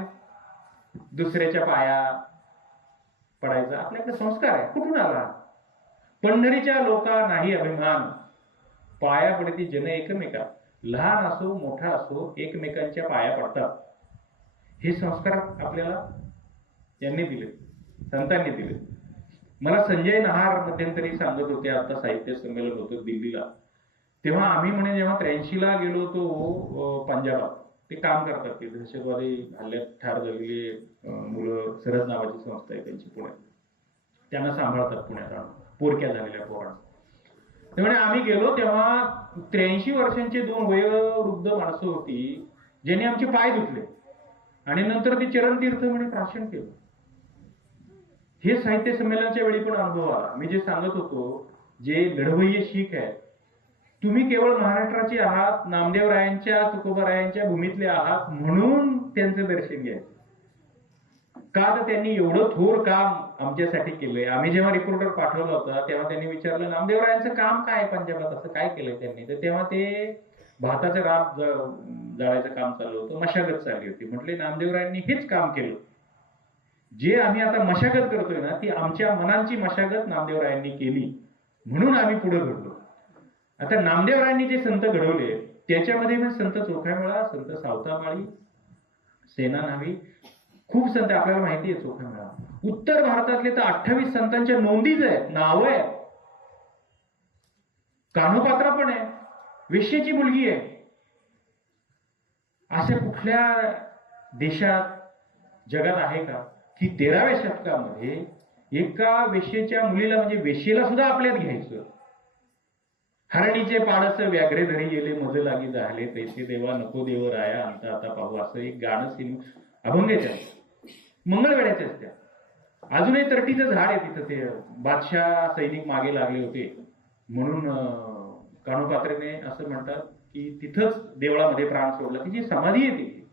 दुसऱ्याच्या पाया पडायचा आपल्याकडे संस्कार आहे. कुठून आला? पंढरीच्या लोका नाही अभिमान, पाया पडती जन एकमेका. लहान असो मोठा असो एकमेकांच्या पाया पडतात. हे संस्कार आपल्याला यांनी दिले, संतांनी दिले. मला संजय नहार मध्यंतरी सांगत होते, आता साहित्य संमेलन होतं दिल्लीला, तेव्हा आम्ही म्हणे जेव्हा 83ला गेलो होतो पंजाबात, ते काम करतात, ते दहशतवादी हल्ल्यात ठार झालेले मुलं, सरहद नावाची संस्था आहे त्यांची पुण्यात, त्यांना सांभाळतात पुण्यात आणून, पोरक्या झालेल्या पोरांना. त्यामुळे आम्ही गेलो तेव्हा 83 वर्षांची 2 वयोवृद्ध माणसं होती, ज्यांनी आमचे पाय धुतले आणि नंतर ते चरणतीर्थ म्हणे भाषण केलं. हे साहित्य संमेलनाच्या वेळी पण अनुभव आला. मी जे सांगत होतो, जे लढवय्ये शीख आहेत, तुम्ही केवळ महाराष्ट्राचे आहात, नामदेवरायांच्या तुकोबारायांच्या भूमीतले आहात म्हणून त्यांचं दर्शन घ्यायचं. का तर त्यांनी एवढं थोर काम आमच्यासाठी केलंय. आम्ही जेव्हा रिपोर्टर पाठवला होता तेव्हा त्यांनी विचारलं, नामदेवरायांचं काम काय पंजाबात, असं काय केलंय त्यांनी? तर तेव्हा ते भाताचं राब जाळायचं काम चालू होतं, मशागत चालली होती. म्हटले नामदेवरायांनी हेच काम केलं, जे आम्ही आता मशागत करतोय ना, ती आमच्या मनांची मशागत नामदेवरायांनी केली म्हणून आम्ही पुढे घडलो. आता नामदेवरायांनी जे संत घडवले त्याच्यामध्ये पण संत चोखामेळा, संत सावतामाळी, सेना न्हावी, खूप संत आपल्याला माहिती आहे. चोखामेळा उत्तर भारतातले तर 28 संतांच्या नोंदीच आहेत, नाव आहे. कान्होपात्रा पण आहे, वेश्येची मुलगी आहे. अशा कुठल्या देशात, जगात आहे का की 13व्या शतकामध्ये एका वेश्येच्या मुलीला, म्हणजे वेश्येला सुद्धा आपल्यात घ्यायचं. हरणीचे पाडस व्याघ्रे धरी गेले, मज लागी झाले तैसे देवा, नको देव राया अंत आता पाहू, असं एक गाणं अभंगाच्या मंगळवेड्याच्याच त्या. अजूनही तरटीचं झाड आहे तिथं, ते बादशाह सैनिक मागे लागले होते म्हणून कान्होपात्रेने असं म्हणतात की तिथंच देवळामध्ये प्राण सोडला. तिची समाधी आहे तिथे.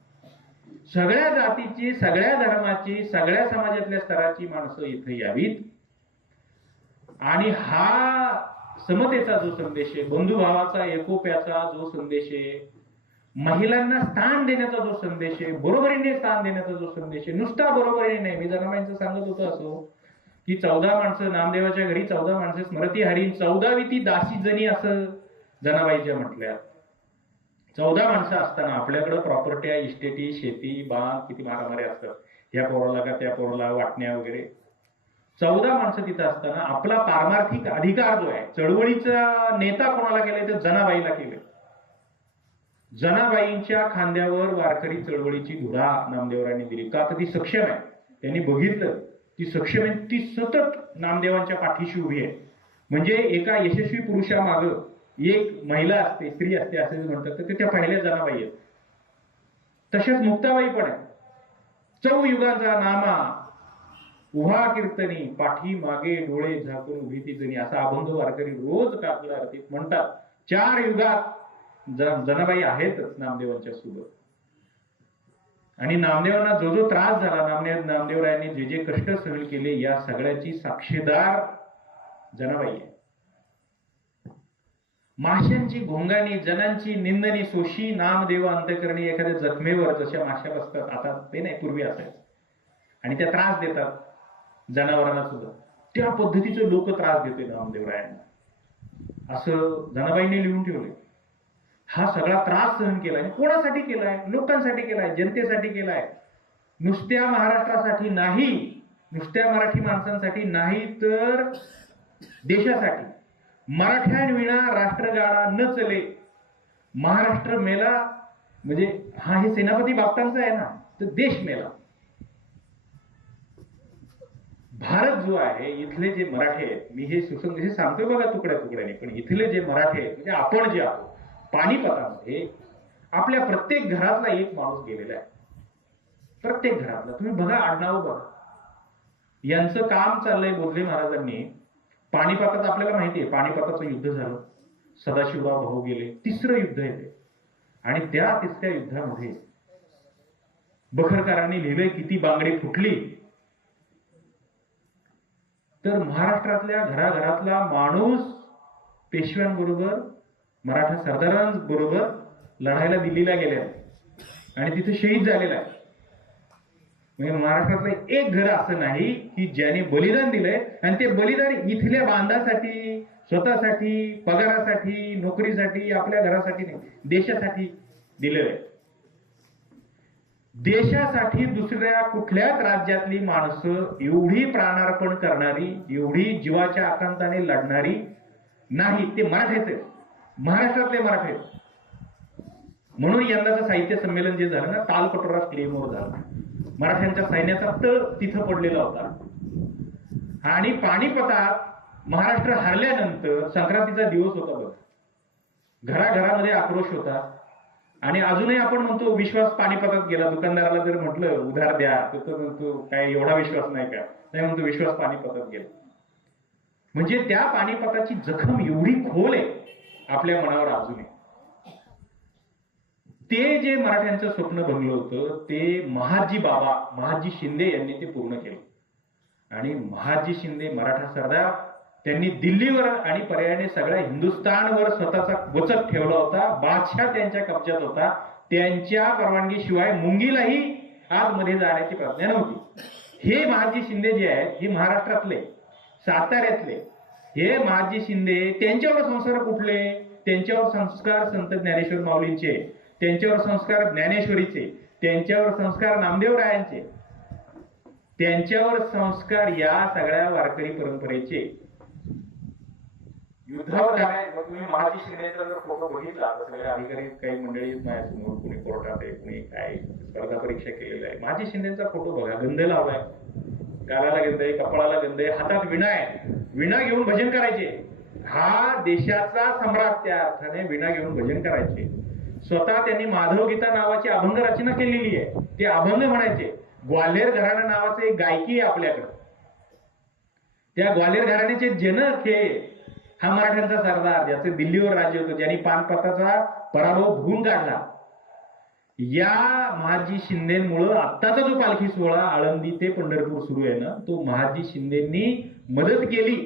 सगळ्या जातीची, सगळ्या धर्माची, सगळ्या समाजातल्या स्तराची माणसं इथे यावीत. आणि हा समतेचा जो संदेश आहे, बंधुभावाचा, एकोप्याचा जो संदेश आहे, महिलांना स्थान देण्याचा जो संदेश आहे, बरोबरीने स्थान देण्याचा जो संदेश आहे, नुसता बरोबरीने नाही. मी जनाबाईंचं सांगत होतो असो की 14 माणसं नामदेवाच्या घरी, 14 माणसं स्मृती हरीण, 14वी ती दासी जणी असं जनाबाईच्या म्हटल्या. 14 माणसं असताना आपल्याकडे प्रॉपर्ट्या, इस्टेटी, शेती, बाग, किती मारामारी असतात, ह्या पोराला का त्या पोराला वाटण्या वगैरे. 14 माणसं तिथं असताना आपला पारमार्थिक अधिकार जो आहे, चळवळीचा नेता कोणाला केलाय तर जनाबाईला केले. जनाबाईंच्या खांद्यावर वारकरी चळवळीची धुरा नामदेवरायांनी दिली. का तर ती सक्षम आहे. त्यांनी बघितलं ती सक्षम आहे, ती सतत नामदेवांच्या पाठीशी उभी आहे. म्हणजे एका यशस्वी पुरुषामागं एक महिला असते, स्त्री असते असे म्हणतात, तर त्या पहिल्या जनाबाई आहेत. तशाच मुक्ताबाई पण आहे. चौयुगांचा नामा उभा कीर्तनी, पाठी मागे डोळे झाकून उभी ती जणी, असा अभंग वारकरी रोज काकला आरतीत म्हणतात. 4 युगात जनाबाई आहेतच नामदेवांच्या सोबत. आणि नामदेवांना जो जो त्रास झाला, नामदेवरायांनी जे जे कष्ट सहन केले, या सगळ्याची साक्षीदार जनाबाई आहे. माशांची घोंगाणी, जनांची निंदनी, सोशी नामदेव अंतकरणी. एखाद्या जखमेवर जशा माशा बसतात, आता ते नाही, पूर्वी असायचं, आणि त्या त्रास देतात जनावरांना सुद्धा, त्या पद्धतीचे लोक त्रास देते नामदेवरायांना, असं जनाबाईंनी लिहून ठेवले. हा सगळा त्रास सहन केलाय. कोणासाठी केलाय? लोकांसाठी केलाय, जनतेसाठी केलाय. नुसत्या महाराष्ट्रासाठी नाही, नुसत्या मराठी माणसांसाठी नाही, तर देशासाठी. मराठ्यांविना राष्ट्रगाडा न चले, महाराष्ट्र मेला म्हणजे हा हे सेनापती बापटांचा आहे ना, तर देश मेला. भारत जो आहे, इथले जे मराठे आहेत, मी हे सुसंग सांगतोय बघा तुकड्या तुकड्याने, पण इथले जे मराठे आहेत, म्हणजे आपण जे आहोत, पानिपतामध्ये आपल्या प्रत्येक घरातला एक माणूस गेलेला आहे. प्रत्येक घरातला. तुम्ही बघा, आडनाव बघा. यांचं काम चाललंय बोधले महाराजांनी. पानिपतात आपल्याला माहिती आहे, पानिपताचं युद्ध झालं, सदाशिवराव भाऊ गेले, 3रं युद्ध येते. आणि त्या 3ऱ्या युद्धामध्ये बखरकरांनी लिहिलंय, किती बांगडी फुटली. तर महाराष्ट्रातल्या घराघरातला माणूस पेशव्यांबरोबर, मराठा सरदारांबरोबर लढायला दिल्लीला गेले आणि तिथे शहीद झालेला आहे. म्हणजे महाराष्ट्रातलं एक घर असं नाही की ज्याने बलिदान दिलंय, आणि ते बलिदान इथल्या बांधासाठी, स्वतःसाठी, पगारासाठी, नोकरीसाठी, आपल्या घरासाठी नाही, देशासाठी दिलेलं आहे. देशासाठी दुसऱ्या कुठल्याच राज्यातली माणसं एवढी प्राणार्पण करणारी, एवढी जीवाच्या आकांताने लढणारी नाही. ते मराठेच, महाराष्ट्रातले मराठे. म्हणून यंदाचं साहित्य संमेलन जे झालं ना, तालकटोरा स्टेडियमवर झालं. मराठ्यांच्या सैन्याचा तळ तिथं पडलेला होता. आणि पानिपतात महाराष्ट्र हरल्यानंतर संक्रांतीचा दिवस होता बघ, घराघरामध्ये आक्रोश होता. आणि अजूनही आपण म्हणतो विश्वास पानिपतात गेला. दुकानदाराला जर म्हटलं उधार द्या, तर म्हणतो काय एवढा विश्वास नाही का? नाही, म्हणतो विश्वास पानिपतात गेला. म्हणजे त्या पानिपताची जखम एवढी खोल आहे आपल्या मनावर अजूनही. ते जे मराठ्यांचं स्वप्न भंगलं होतं, ते महाजी बाबा, महाजी शिंदे यांनी ते पूर्ण केलं. आणि महाजी शिंदे मराठा सरदार, त्यांनी दिल्लीवर आणि पर्यायाने सगळ्या हिंदुस्थानवर स्वतःचा वचक ठेवला होता. बादशाह त्यांच्या कब्जात होता. त्यांच्या परवानगीशिवाय मुंगीलाही आतमध्ये जाण्याची प्रज्ञा नव्हती. हे महाजी शिंदे जे आहेत, हे महाराष्ट्रातले, साताऱ्यातले हे महाजी शिंदे, त्यांच्यावर संस्कार कुठले? त्यांच्यावर संस्कार संत ज्ञानेश्वर माऊलींचे, त्यांच्यावर संस्कार ज्ञानेश्वरीचे, त्यांच्यावर संस्कार नामदेवरायांचे, त्यांच्यावर संस्कार या सगळ्या वारकरी परंपरेचे. युद्धावर तुम्ही महाजी शिंदेचा जर फोटो बघितला तर सगळे अधिकारी, काही मंडळी माझ्यासमोर, कुणी कोर्टात आहे, कुणी काय स्पर्धा परीक्षा केलेला आहे. महाजी शिंदेचा फोटो बघा, गंध लावलाय, गालाला गंध आहे, कपाळाला गंध आहे, हातात विणा आहे. विणा घेऊन भजन करायचे. हा देशाचा सम्राट, त्या अर्थाने विणा घेऊन भजन करायचे. स्वतः त्यांनी माधव गीता नावाची अभंग रचना केलेली आहे. ते अभंग म्हणायचे. ग्वाल्हेर घराणा नावाचे एक गायकी आहे आपल्याकडे. त्या ग्वाल्हेर घराण्याचे जनक हे हा मराठ्यांचा सरदार, ज्याचे दिल्लीवर राज्य होतं, ज्यांनी पानपताचा पराभव भुवून काढला. या महाजी शिंदेमुळं आत्ताचा जो पालखी सोहळा आळंदी ते पंढरपूर सुरू आहे ना, तो महाजी शिंदेंनी मदत केली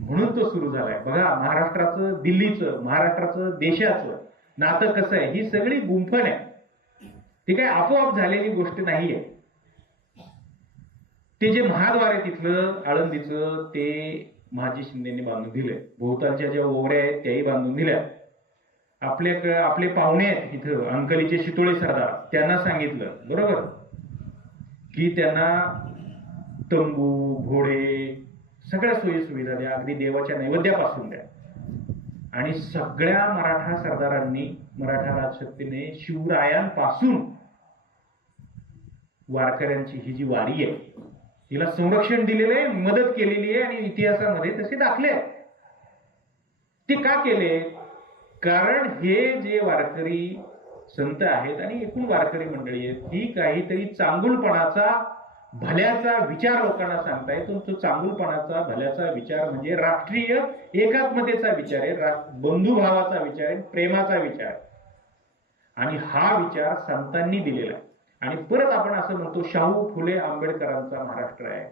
म्हणून तो सुरू झालाय. बघा, महाराष्ट्राचं दिल्लीचं, महाराष्ट्राचं देशाचं नातं कसं आहे. ही सगळी गुंफण आहे. ती काय आपोआप झालेली गोष्ट नाहीये. ते जे महाद्वार आहे तिथलं आळंदीचं, ते महाजी शिंदेंनी बांधून दिले. भोवतालच्या ज्या ओवऱ्या आहेत त्याही बांधून दिल्या. आपले पाहुणे आहेत इथं, अंकलीचे शितोळे सरदार, त्यांना सांगितलं बरोबर की त्यांना तंबू, घोडे, सगळ्या सोयी सुविधा द्या, अगदी देवाच्या नैवेद्यापासून द्या. आणि सगळ्या मराठा सरदारांनी, मराठा राजशक्तीने शिवरायांपासून वारकऱ्यांची ही जी वारी आहे हिला संरक्षण दिलेलं आहे, मदत केलेली आहे आणि इतिहासामध्ये तसे दाखले आहेत. ते का केले? कारण हे जे वारकरी संत आहेत आणि एकूण वारकरी मंडळी आहेत ही काहीतरी चांगुलपणाचा, भल्याचा विचार लोकांना सांगता येतो. तो चांगुलपणाचा, भल्याचा विचार म्हणजे राष्ट्रीय एकात्मतेचा विचार आहे, बंधुभावाचा विचार आहे, प्रेमाचा विचार आहे. आणि हा विचार संतांनी दिलेला आहे. आणि परत आपण असं म्हणतो शाहू फुले आंबेडकरांचा महाराष्ट्र आहे,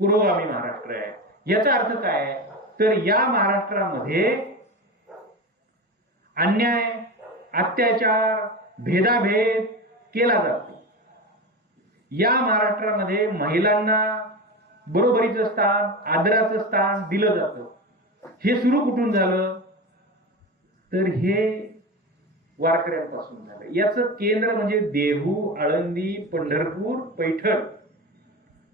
पुरोगामी महाराष्ट्र आहे. याचा अर्थ काय आहे? तर या महाराष्ट्रामध्ये अन्याय, अत्याचार, भेदाभेद केला जातो. या महाराष्ट्रामध्ये महिलांना बरोबरीचं स्थान, आदराचं स्थान दिलं जातं. हे सुरू कुठून झालं? तर हे वारकऱ्यांपासून झालं. याचं केंद्र म्हणजे देहू, आळंदी, पंढरपूर, पैठण.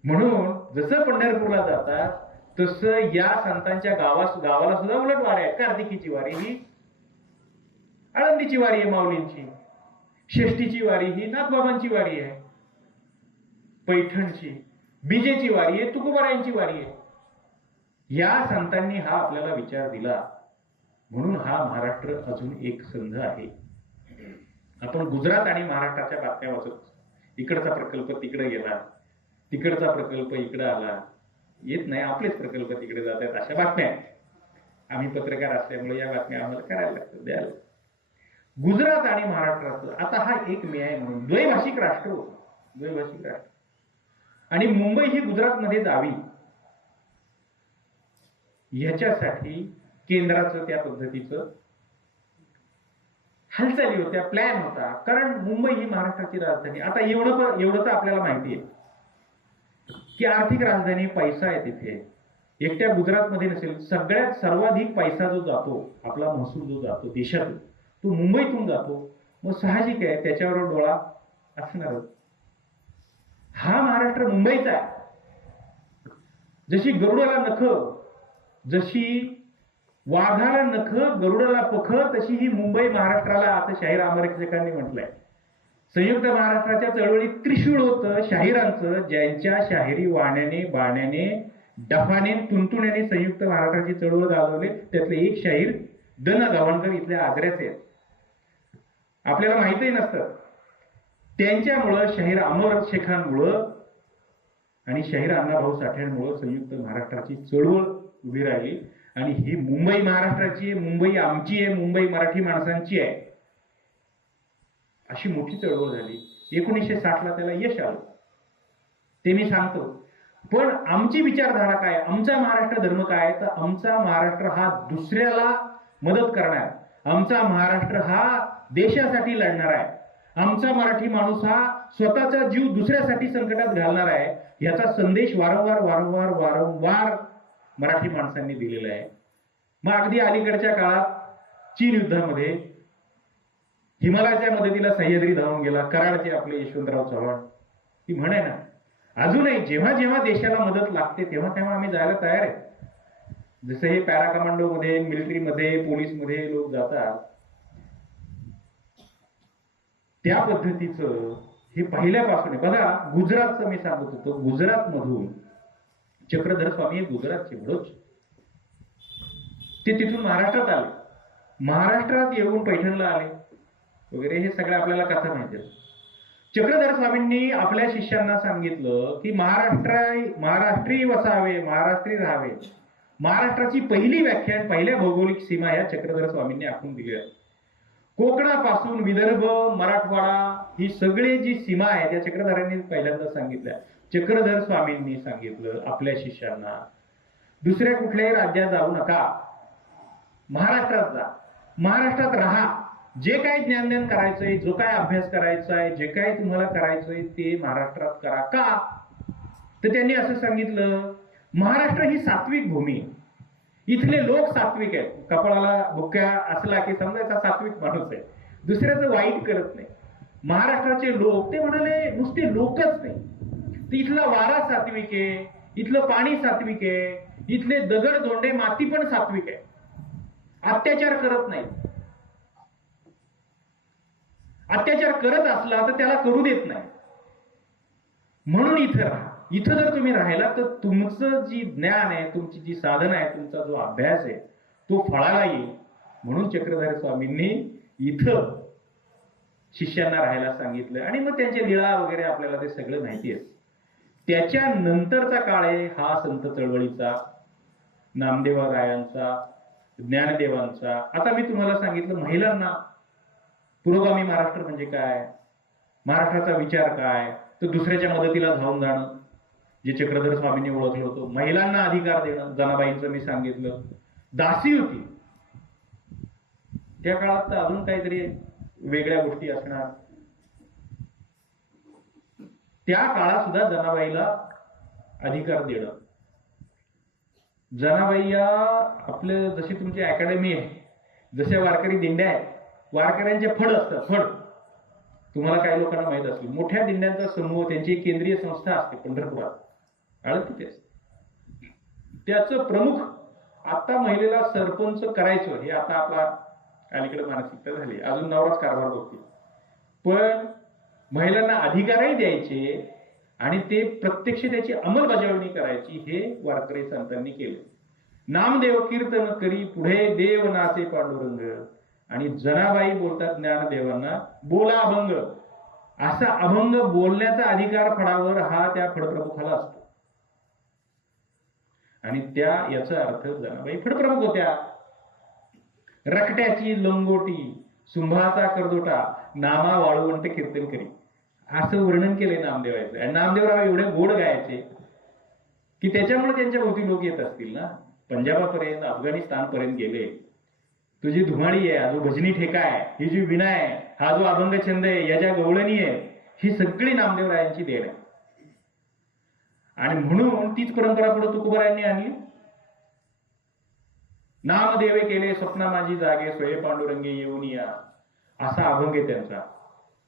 म्हणून जसं पंढरपूरला जातात तसं या संतांच्या गावाला सुद्धा उलट वाऱ्या आहेत. कार्तिकीची वारी ही आळंदीची वारी आहे, माऊलींची. षष्टीची वारी ही नाथबाबांची वारी आहे, पैठणची. बीजेची वारी आहे, तुकोबारायांची वारी आहे. या संतांनी हा आपल्याला विचार दिला, म्हणून हा महाराष्ट्र अजून एक संघ आहे. आपण गुजरात आणि महाराष्ट्राच्या बातम्या वाचतो. इकडचा प्रकल्प तिकडे गेला, तिकडचा प्रकल्प इकडे आला. येत नाही, आपलेच प्रकल्प तिकडे जातात, अशा बातम्या. आम्ही पत्रकार असल्यामुळे या बातम्या आम्हाला करायला लागतात, द्यायला. गुजरात आणि महाराष्ट्राचं आता हा एक मे आहे म्हणून द्वैभाषिक राष्ट्र होतं, द्वैभाषिक राष्ट्र. आणि मुंबई ही गुजरातमध्ये जावी ह्याच्यासाठी केंद्राचं त्या पद्धतीचं हालचाली होत्या, प्लॅन होता. कारण मुंबई ही महाराष्ट्राची राजधानी. आता एवढं तर आपल्याला माहिती आहे की आर्थिक राजधानी, पैसा आहे तिथे. एकट्या गुजरातमध्ये नसेल, सगळ्यात सर्वाधिक पैसा जो जातो, आपला महसूल जो जातो देशातून, तो मुंबईतून जातो. मग साहजिक आहे त्याच्यावर डोळा असणारच. हा महाराष्ट्र मुंबईचा आहे. जशी गरुडाला नख, जशी वाघाला नख, गरुडाला पख, तशी ही मुंबई महाराष्ट्राला, असं शाहीर आमरक्षकांनी म्हटलंय. संयुक्त महाराष्ट्राच्या चळवळीत त्रिशूळ होतं शाहिरांचं, ज्यांच्या शाहिरी वाण्याने, बाण्याने, डफाने, तुणतुण्याने संयुक्त महाराष्ट्राची चळवळ गाजवली. त्यातले एक शाहीर द ना गव्हाणकर इथल्या आग्र्याचे आहेत. आपल्याला माहितही नसतं. त्यांच्यामुळं, शाहीर अमरशेखांमुळं आणि शाहीर अण्णाभाऊ साठ्यांमुळं संयुक्त महाराष्ट्राची चळवळ उभी राहिली. आणि ही मुंबई महाराष्ट्राची आहे, मुंबई आमची आहे, मुंबई मराठी माणसांची आहे, अशी मोठी चळवळ झाली. 1960ला त्याला यश आलं, ते मी सांगतो. पण आमची विचारधारा काय, आमचा महाराष्ट्र धर्म काय? तर आमचा महाराष्ट्र हा दुसऱ्याला मदत करणार, आमचा महाराष्ट्र हा देशासाठी लढणार आहे. आमचा मराठी माणूस हा स्वतःचा जीव दुसऱ्यासाठी संकटात घालणार आहे. याचा संदेश वारंवार मराठी माणसांनी दिलेला आहे. मग अगदी अलीकडच्या काळात चीन युद्धामध्ये हिमालयाच्या मदतीला सह्याद्री धावून गेला, कराडचे आपले यशवंतराव चव्हाण. ती म्हण आहे ना, अजूनही जेव्हा जेव्हा देशाला मदत लागते तेव्हा तेव्हा आम्ही जायला तयार आहे. जसं हे पॅरा कमांडो मध्ये, मिलिटरीमध्ये, पोलीसमध्ये लोक जातात, त्या पद्धतीचं हे पहिल्यापासून आहे. बघा, गुजरातचं मी सांगत होतो, गुजरात मधून चक्रधर स्वामी हे गुजरातचे बरोच, ते तिथून महाराष्ट्रात आले. महाराष्ट्रात येऊन पैठणला आले वगैरे, हे सगळं आपल्याला कथा माहिती आहे. चक्रधर स्वामींनी आपल्या शिष्यांना सांगितलं की महाराष्ट्री वसावे, महाराष्ट्री राहावे. महाराष्ट्राची पहिली व्याख्यान, पहिल्या भौगोलिक सीमा या चक्रधर स्वामींनी आखून दिली आहे. कोकणापासून विदर्भ, मराठवाडा ही सगळी जी सीमा आहे त्या चक्रधरांनी पहिल्यांदा सांगितल्या. चक्रधर स्वामींनी सांगितलं आपल्या शिष्यांना, दुसऱ्या कुठल्याही राज्यात जाऊ नका, महाराष्ट्रात जा, महाराष्ट्रात राहा. जे काही ज्ञानदान करायचंय, जो काय अभ्यास करायचा आहे, जे काय तुम्हाला करायचंय ते महाराष्ट्रात करा. का? तर त्यांनी असं सांगितलं, महाराष्ट्र ही सात्विक भूमी, इथले लोक सात्विक आहेत. कपाळाला भुक्या असला की समजायचा सात्विक माणूस आहे, दुसऱ्याचं वाईट करत नाही. महाराष्ट्राचे लोक, ते म्हणाले नुसते लोकच नाही तर इथला वारा सात्विक आहे, इथलं पाणी सात्विक आहे, इथले दगड धोंडे माती पण सात्विक आहे, अत्याचार करत नाही. अत्याचार करत असला तर त्याला करू देत नाही. म्हणून इथं जर तुम्ही राहिला तर तुमचं जी ज्ञान आहे, तुमची जी साधना आहे, तुमचा जो अभ्यास आहे तो फळाला येईल. म्हणून चक्रधारी स्वामींनी इथं शिष्यांना राहायला सांगितलं. आणि मग त्यांचे लीळा वगैरे आपल्याला ते सगळं माहिती आहे. त्याच्यानंतरचा काळ आहे हा संत चळवळीचा, नामदेवरायांचा, ज्ञानदेवांचा. आता मी तुम्हाला सांगितलं महिलांना पुरोगामी महाराष्ट्र म्हणजे काय, महाराष्ट्राचा विचार काय, तर दुसऱ्याच्या मदतीला धावून जाणं जे चक्रधर स्वामींनी ओळखलं होतं. महिलांना अधिकार देणं, जनाबाईंचं मी सांगितलं. दासी होती त्या काळात, तर अजून काहीतरी वेगळ्या गोष्टी असणार. त्या काळात सुद्धा जनाबाईला अधिकार देणं. जनाबाई या आपलं जशी तुमची अकॅडमी आहे, जशा वारकरी दिंड्या आहेत, वारकऱ्यांचे फड असतात. फड तुम्हाला काही लोकांना माहित असतील. मोठ्या दिंड्यांचा समूह, त्यांची एक केंद्रीय संस्था असते पंढरपुरात, आळंदीत असते. त्याचं प्रमुख, आता महिलेला सरपंच करायचं हे आता आपला अलीकडे मानसिकता झाली, अजून नवराच कारभार बघते, पण महिलांना अधिकारही द्यायचे आणि ते प्रत्यक्ष त्याची अंमलबजावणी करायची, हे वारकरी संतांनी केलं. नामदेव कीर्तन करी पुढे देव नाचे पांडुरंग. आणि जनाबाई बोलतात ज्ञानदेवांना, बोला अभंग. असा अभंग बोलण्याचा अधिकार फडावर हा त्या फडप्रमुखाला असतो. आणि याचा अर्थ जनाबाई फडप्रमुख होत्या. रकट्याची लंगोटी, सुंभाचा करदोटा, नामा वाळवंट कीर्तन करी, असं वर्णन केलंय नामदेवाचं. आणि नामदेवराव एवढे गोड गायचे की त्याच्यामुळे त्यांच्या भोवती लोक येत असतील ना. पंजाबापर्यंत, अफगाणिस्तानपर्यंत गेले. तुझी धुमाळी आहे, हा जो भजनी ठेका आहे, ही जी विणा आहे, हा जो अभंग छंद आहे, याच्या गवळणी आहे, ही सगळी नामदेवरायांची देण आहे. आणि म्हणून तीच परंपरा पुढे तुकोबारायांनी आणली. नामदेवे केले स्वप्ना माझी जागे, सोये पांडुरंगे येऊन या, असा अभंग आहे त्यांचा.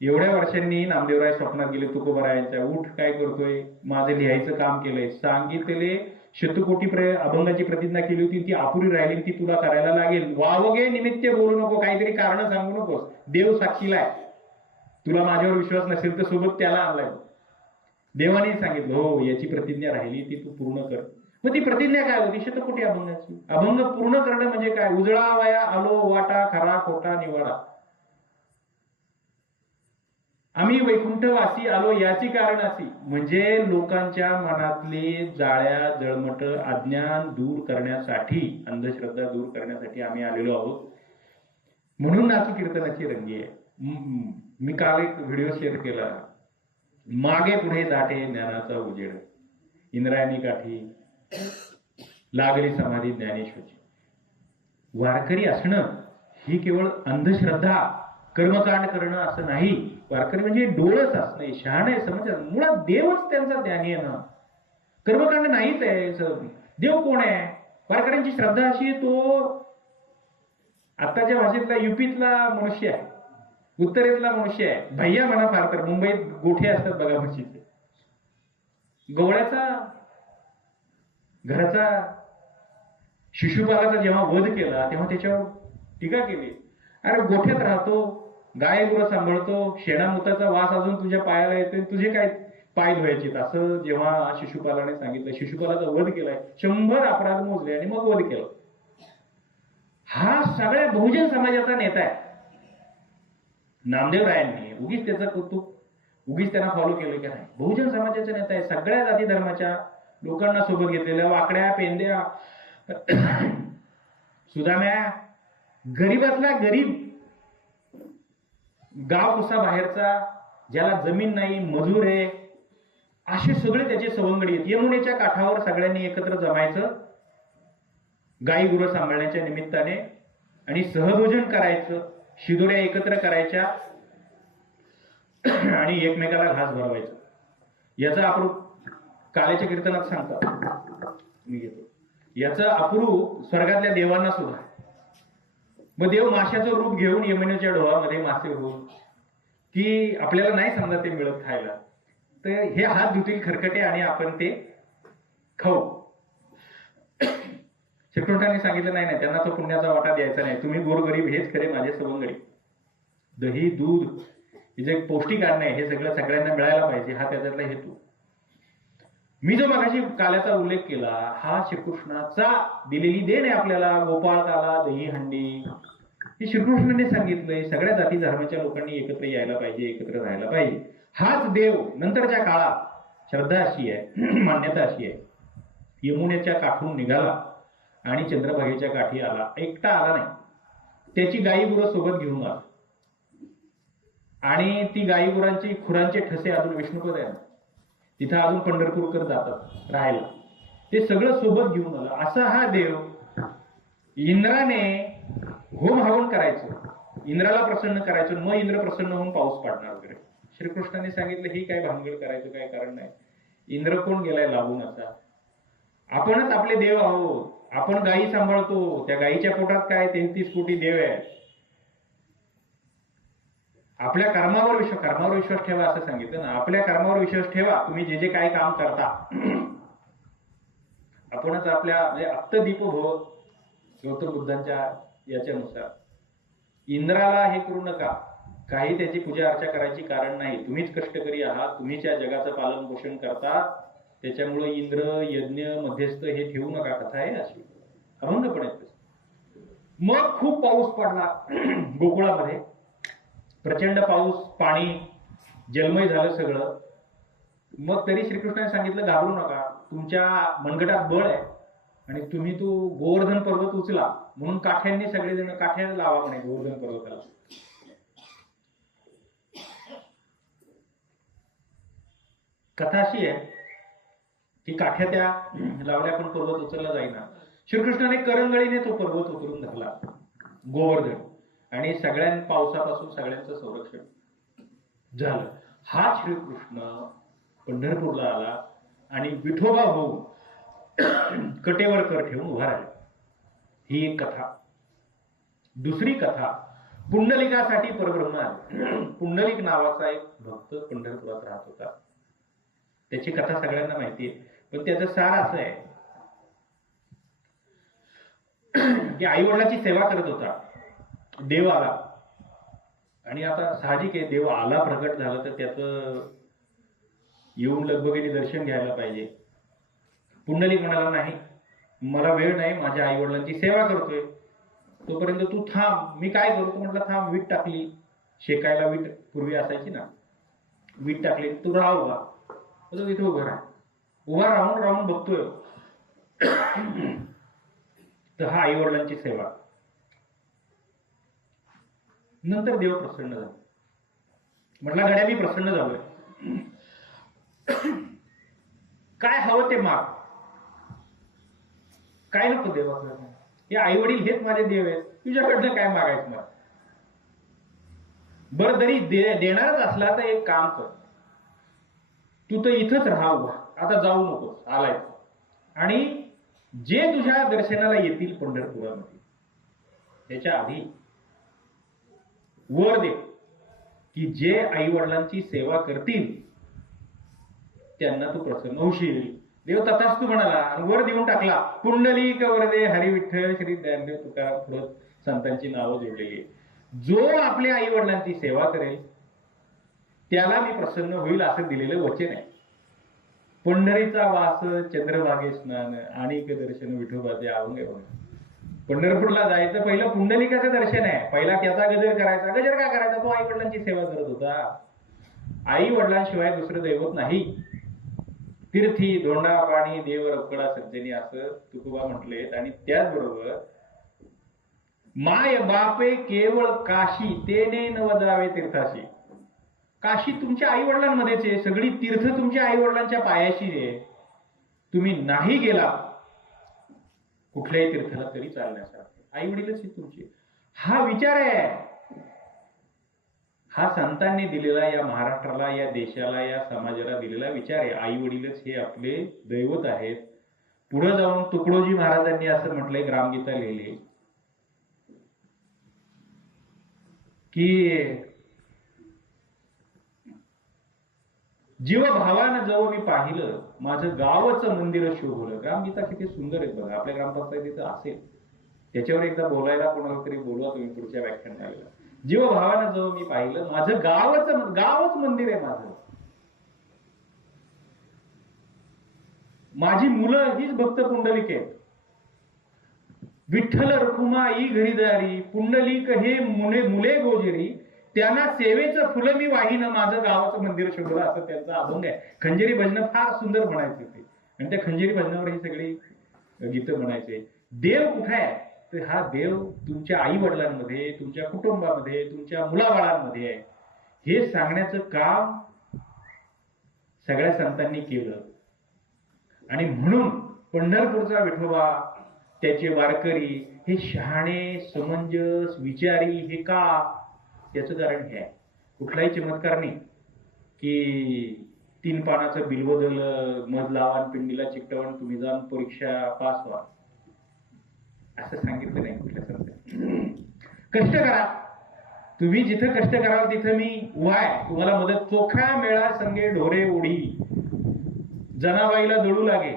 एवढ्या वर्षांनी नामदेवराय स्वप्नात गेले तुकोबारायांच्या. उठ, काय करतोय, माझं लिहायचं काम केलंय, सांगितलेले शतकोटी अभंगाची प्रतिज्ञा केली होती, ती अपुरी राहिली, ती तुला करायला लागेल. वावगे निमित्त बोलू नको, काहीतरी कारण सांगू नकोस, देव साक्षीला आहे. तुला माझ्यावर विश्वास नसेल तर सोबत त्याला आणलाय. देवाने सांगितलं, हो याची प्रतिज्ञा राहिली, ती तू पूर्ण कर. मग ती प्रतिज्ञा काय होती? शतकोटी अभंगाची. अभंग पूर्ण करणं म्हणजे काय? उजळावया आलो वाटा, खरा खोटा निवाडा, आम्ही वैकुंठवासी आलो याची कारण अशी, म्हणजे लोकांच्या मनातली जाळ्या जळमट अज्ञान दूर करण्यासाठी, अंधश्रद्धा दूर करण्यासाठी आम्ही आलेलो आहोत. म्हणून नाचू कीर्तनाची रंगी आहे. मी काल एक व्हिडिओ शेअर केला, मागे पुढे दाटे ज्ञानाचा उजेड, इंद्रायणी काठी लागली समाधी ज्ञानेश्वरची. वारकरी असणं ही केवळ अंधश्रद्धा, कर्मकांड करणं असं नाही. वारकरी म्हणजे डोळस असणे, शहाणे समज, मुळात देवच त्यांचा ज्ञानी आहे ना. कर्मकांड नाहीच आहे. देव कोण आहे? वारकऱ्यांची श्रद्धा अशी, तो आत्ताच्या भाषेतला युपीतला मनुष्य आहे, उत्तरेतला मनुष्य आहे. भैया म्हणा फार तर, मुंबईत गोठे असतात बघा म्हशीचे. गवळ्याचा घराचा शिशुपालाचा जेव्हा वध केला तेव्हा त्याच्यावर टीका केली. अरे गोठ्यात राहतो, गाय गुरं सांभाळतो, शेणामुताचा वास अजून तुझ्या पायाला येतोय, तुझे काय पाय धुवायचे, असं जेव्हा शिशुपालाने सांगितलं. शिशुपालाचा वध केलाय, 100 अपराध मोजले आणि मग वध केला. हा सगळ्या बहुजन समाजाचा नेता आहे. नामदेवरायांनी उगीच त्याचं कौतुक, उगीच त्यांना फॉलो केलं की नाही. बहुजन समाजाचा नेता आहे, सगळ्या जाती धर्माच्या लोकांना सोबत घेतलेल्या, वाकड्या पेंद्या सुदाम्या, गरीबातला गरीब, गाव कुसा बाहेरचा, ज्याला जमीन नाही, मजूर आहे, असे सगळे त्याचे सवंगडी आहेत. यमुनेच्या काठावर सगळ्यांनी एकत्र जमायचं गाई गुरं सांभाळण्याच्या निमित्ताने आणि सहभोजन करायचं, शिदोऱ्या एकत्र करायच्या आणि एकमेकाला घास भरवायचं. याचा अप्रूप काल्याच्या कीर्तनात सांगतात, मी घेतो. याचं अप्रूप स्वर्गातल्या देवांना सुद्धा. मग देव माशाचं रूप घेऊन यमुनेच्या डोहामध्ये मासे होऊन, की आपल्याला नाही समजा ते मिळत खायला, तर हे हात धुतील खरकटे आणि आपण ते खाऊ. श्रीकृष्णाने सांगितलं नाही नाही, त्यांना तो पुण्याचा वाटा द्यायचा नाही, तुम्ही गोरगरीब हेच खरे माझे सवंगडी. दही दूध हे जे पौष्टिक अन्न आहे हे सगळं सगळ्यांना मिळायला पाहिजे, हा त्याच्यातला हेतू. मी जो मगाशी काल्याचा उल्लेख केला हा श्रीकृष्णाचा दिलेली देण आहे आपल्याला. गोपाळकाला दही हंडी हे श्रीकृष्णाने सांगितलंय. सगळ्या जाती धर्माच्या लोकांनी एकत्र यायला पाहिजे, एकत्र राहायला पाहिजे. हाच देव नंतरच्या काळात श्रद्धा अशी आहे, मान्यता अशी आहे, यमुनेच्या काठून निघाला आणि चंद्रभागेच्या काठी आला. एकटा आला नाही, त्याची गाई गुरं सोबत घेऊन आला आणि ती गाई गुरांची खुरांचे ठसे अजून विष्णुपद आहे, तिथं अजून पंढरपूरकर जातात राहायला, ते सगळं सोबत घेऊन आलं. असा हा देव. इंद्राने होम हवन करायचं, इंद्राला प्रसन्न करायचं, मग इंद्र प्रसन्न होऊन पाऊस पाडणार वगैरे. श्रीकृष्णाने सांगितलं ही काय भानगड करायचं काय कारण नाही. इंद्र कोण गेलाय लागून असा, आपणच आपले देव आहोत. आपण गायी सांभाळतो, त्या गायीच्या पोटात काय 33 कोटी देव आहे. आपल्या कर्मावर विश्वास ठेवा असं सांगितलं ना. आपल्या कर्मावर विश्वास ठेवा. तुम्ही जे जे काय काम करता आपणच आपल्या म्हणजे अप्तदीप भव गौतम बुद्धांच्या याच्यानुसार. इंद्राला हे करू नका, काही त्याची पूजा अर्चा करायची कारण नाही. तुम्हीच कष्टकरी आहात, तुम्हीच या जगाचं पालन पोषण करता, त्याच्यामुळे इंद्र यज्ञ मध्यस्थ हे ठेवू नका. कथा आहे अशी अभंगपणे. मग खूप पाऊस पडला गोकुळामध्ये, प्रचंड पाऊस, पाणी जलमय झालं सगळं. मग तरी श्रीकृष्णाने सांगितलं घाबरू नका, तुमच्या मनगटात बळ आहे आणि तुम्ही तो गोवर्धन पर्वत उचला. म्हणून काठ्यांनी सगळेजण काठ्याने लावा म्हणे गोवर्धन पर्वताला. कथा अशी आहे की काठ्या त्या लावल्या पण पर्वत उचलला जाईना. श्रीकृष्णाने करंगळीने तो पर्वत उतरून धरला गोवर्धन आणि सगळ्या पावसापासून सगळ्यांचं संरक्षण झालं. हा श्रीकृष्ण पंढरपूरला आला आणि विठोबा होऊन कटेवर कर ठेवून उभा राहिला. ही एक कथा. दुसरी कथा पुंडलिकासाठी परब्रह्म आले. पुंडलिक नावाचा एक भक्त पंढरपुरात राहत होता. त्याची कथा सगळ्यांना माहिती आहे, पण त्याचं सार असं आहे की आई वडिलांची सेवा करत होता. देव आला आणि आता साहजिक आहे, देव आला प्रकट झालं तर त्याचं येऊन लगबगीने दर्शन घ्यायला पाहिजे. पुंडलिक म्हणाला नाही, मला वेळ नाही, माझ्या आई वडिलांची सेवा करतोय, तोपर्यंत तू थांब. मी काय करू? म्हटलं थांब. वीट टाकली, शेकायला वीट पूर्वी असायची ना, वीट टाकली, तू राहा उभा. इथे उभं राहा. उभा राहून राहून बघतोय तर हा आई वडिलांची सेवा. नंतर देव प्रसन्न झाला. म्हटला गड्या मी प्रसन्न झालोय, काय हवं ते माग. काय नको देवा, हे आई वडील हेच माझे देव आहेत, तुझ्याकडनं काय मागायचं मला. बरं जरी देणारच असला तर एक काम कर, तू तर इथंच राहा उभा, आता जाऊ नकोस, आलाय. आणि जे तुझ्या दर्शनाला येतील पंढरपुरामध्ये त्याच्या आधी वर दे की जे आई वडिलांची सेवा करतील त्यांना तू प्रसन्न होशील. देव तथास्तु म्हणाला आणि वर देऊन टाकला. पुंडलिक वरदे हरी विठ्ठल श्री ज्ञानदेव तुकाराम पुढं संतांची नावं जोडलेली. जो आपल्या आई वडिलांची सेवा करेल त्याला मी प्रसन्न होईल असं दिलेलं वचन आहे. पंढरीचा वास चंद्रभागे स्नान आणि दर्शन विठोबाचे अभंग आहे. पंढरपूरला जायचं पहिलं पुंडलिकाचं दर्शन आहे, पहिला त्याचा गजर करायचा. गजर का करायचा? तो आई वडिलांची सेवा करत होता. आई वडिलांशिवाय दुसरं दैवत नाही. तीर्थी धोंडा पाणी देव रपकडा सज्जनी असं तुकोबा म्हटलेत. आणि त्याचबरोबर माय बापे केवळ काशी तेने नव जावे तीर्थाशी. काशी तुमच्या आई वडिलांमध्येच आहे, सगळी तीर्थ तुमच्या आई वडिलांच्या पायाशी आहे. तुम्ही नाही गेला कुठल्याही तीर्थाला तरी चालण्यासारखे, आई वडीलच हे तुमचे. हा विचार आहे, हा संतांनी दिलेला, या महाराष्ट्राला, या देशाला, या समाजाला दिलेला विचार आहे. आई वडीलच हे आपले दैवत आहेत. पुढे जाऊन तुकडोजी महाराजांनी असं म्हटलंय, ग्रामगीता लिहिली की जीवभावानं जेव्हा मी पाहिलं माझं गावचं मंदिर शोभलं. ग्रामगीता किती सुंदर आहे बघा. आपल्या ग्रामपंचायतीत असेल, त्याच्यावर एकदा बोलायला कोणाला तरी बोलवा तुम्ही पुढच्या व्याख्यानाला. जीवभावानं जेव्हा मी पाहिलं माझं गावच मंदिर आहे माझं. माझी मुलं हीच भक्त पुंडलिक आहेत. विठ्ठल रखुमाई घरीदारी पुंडलिक हे मुले गोजिरी त्यांना सेवेचं फुलं मी वाहीनं माझं गावाचं मंदिर शोधलं, असं त्यांचा अभंग आहे. खंजेरी भजनं फार सुंदर म्हणायचे ते, आणि त्या खंजेरी भजनावर ही सगळी गीतं म्हणायचे. देव कुठे आहे तर हा देव तुमच्या आई वडिलांमध्ये, तुमच्या कुटुंबामध्ये, तुमच्या मुलाबाळांमध्ये आहे, हे सांगण्याचं काम सगळ्या संतांनी केलं. आणि म्हणून पंढरपूरचा विठोबा, त्याचे वारकरी हे शहाणे, समंजस, विचारी. हे का? याचं कारण हे आहे, कुठलाही चमत्कार नाही की 3 पानाचं बिल बदल मध लावा पिंडीला चिकटवण तुम्ही जाऊन परीक्षा पास व्हा, असं सांगितलं नाही कुठल्या संतांनी. कष्ट करा, तुम्ही जिथं कष्ट कराल तिथं मी उभा आहे, तुम्हाला मदत. चोखा मेळा संगे ढोरे ओढी, जनाबाईला दळू लागे.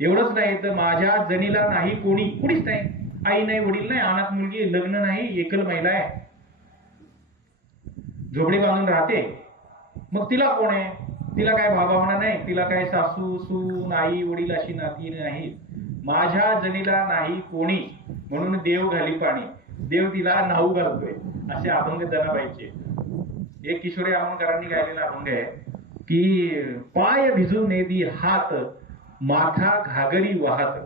एवढंच नाही तर माझ्या जनीला नाही कोणीच नाही, आई नाही, वडील नाही, अनाथ मुलगी, लग्न नाही, एकल महिला आहे, झोपडी बांधून राहते. मग तिला कोण आहे? तिला काय भावना नाही, तिला काय सासू सून आई वडील अशी नाती नाही. माझ्या जनीला नाही कोणी म्हणून देव घाली पाणी, देव तिला नाऊ घालतोय, असे अभंग जनाबाईचे. एक किशोरी आमोणकरांनी गायलेला अभंग आहे की पाय भिजून नेदी हात माथा घागरी वाहत.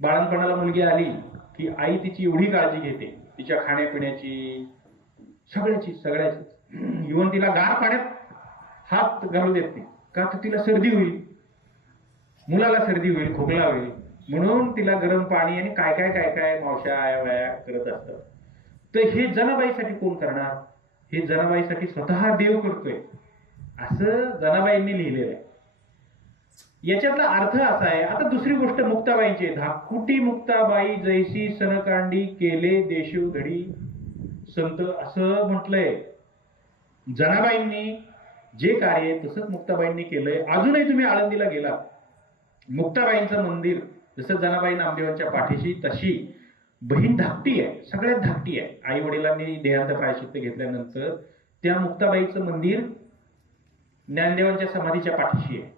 बाळणपणाला मुलगी आली की आई तिची एवढी काळजी घेते, तिच्या खाण्यापिण्याची, सगळ्याची. इव्हन तिला गार पाण्यात हात घालू देत नाही, का तर तिला सर्दी होईल, मुलाला सर्दी होईल, खोकला होईल, म्हणून तिला गरम पाणी आणि काय मावश्या आया करत असतात. तर हे जनाबाईसाठी कोण करणार? हे जनाबाईसाठी स्वतः देव करतोय, असं जनाबाईंनी लिहिलेलं आहे. याच्यातला अर्थ असा आहे. आता दुसरी गोष्ट मुक्ताबाईंची. धाकुटी मुक्ताबाई जैसी सनकांडी केले देशोधडी संत, असं म्हटलंय. जनाबाईंनी जे कार्य तसंच मुक्ताबाईंनी केलंय. अजूनही तुम्ही आळंदीला गेला, मुक्ताबाईंचं मंदिर जसं जनाबाई नामदेवांच्या पाठीशी, तशी बहीण धाकटी आहे, सगळ्यात धाकटी आहे. आई वडिलांनी देहांत प्रायश्चित्त घेतल्यानंतर त्या मुक्ताबाईचं मंदिर ज्ञानदेवांच्या समाधीच्या पाठीशी आहे.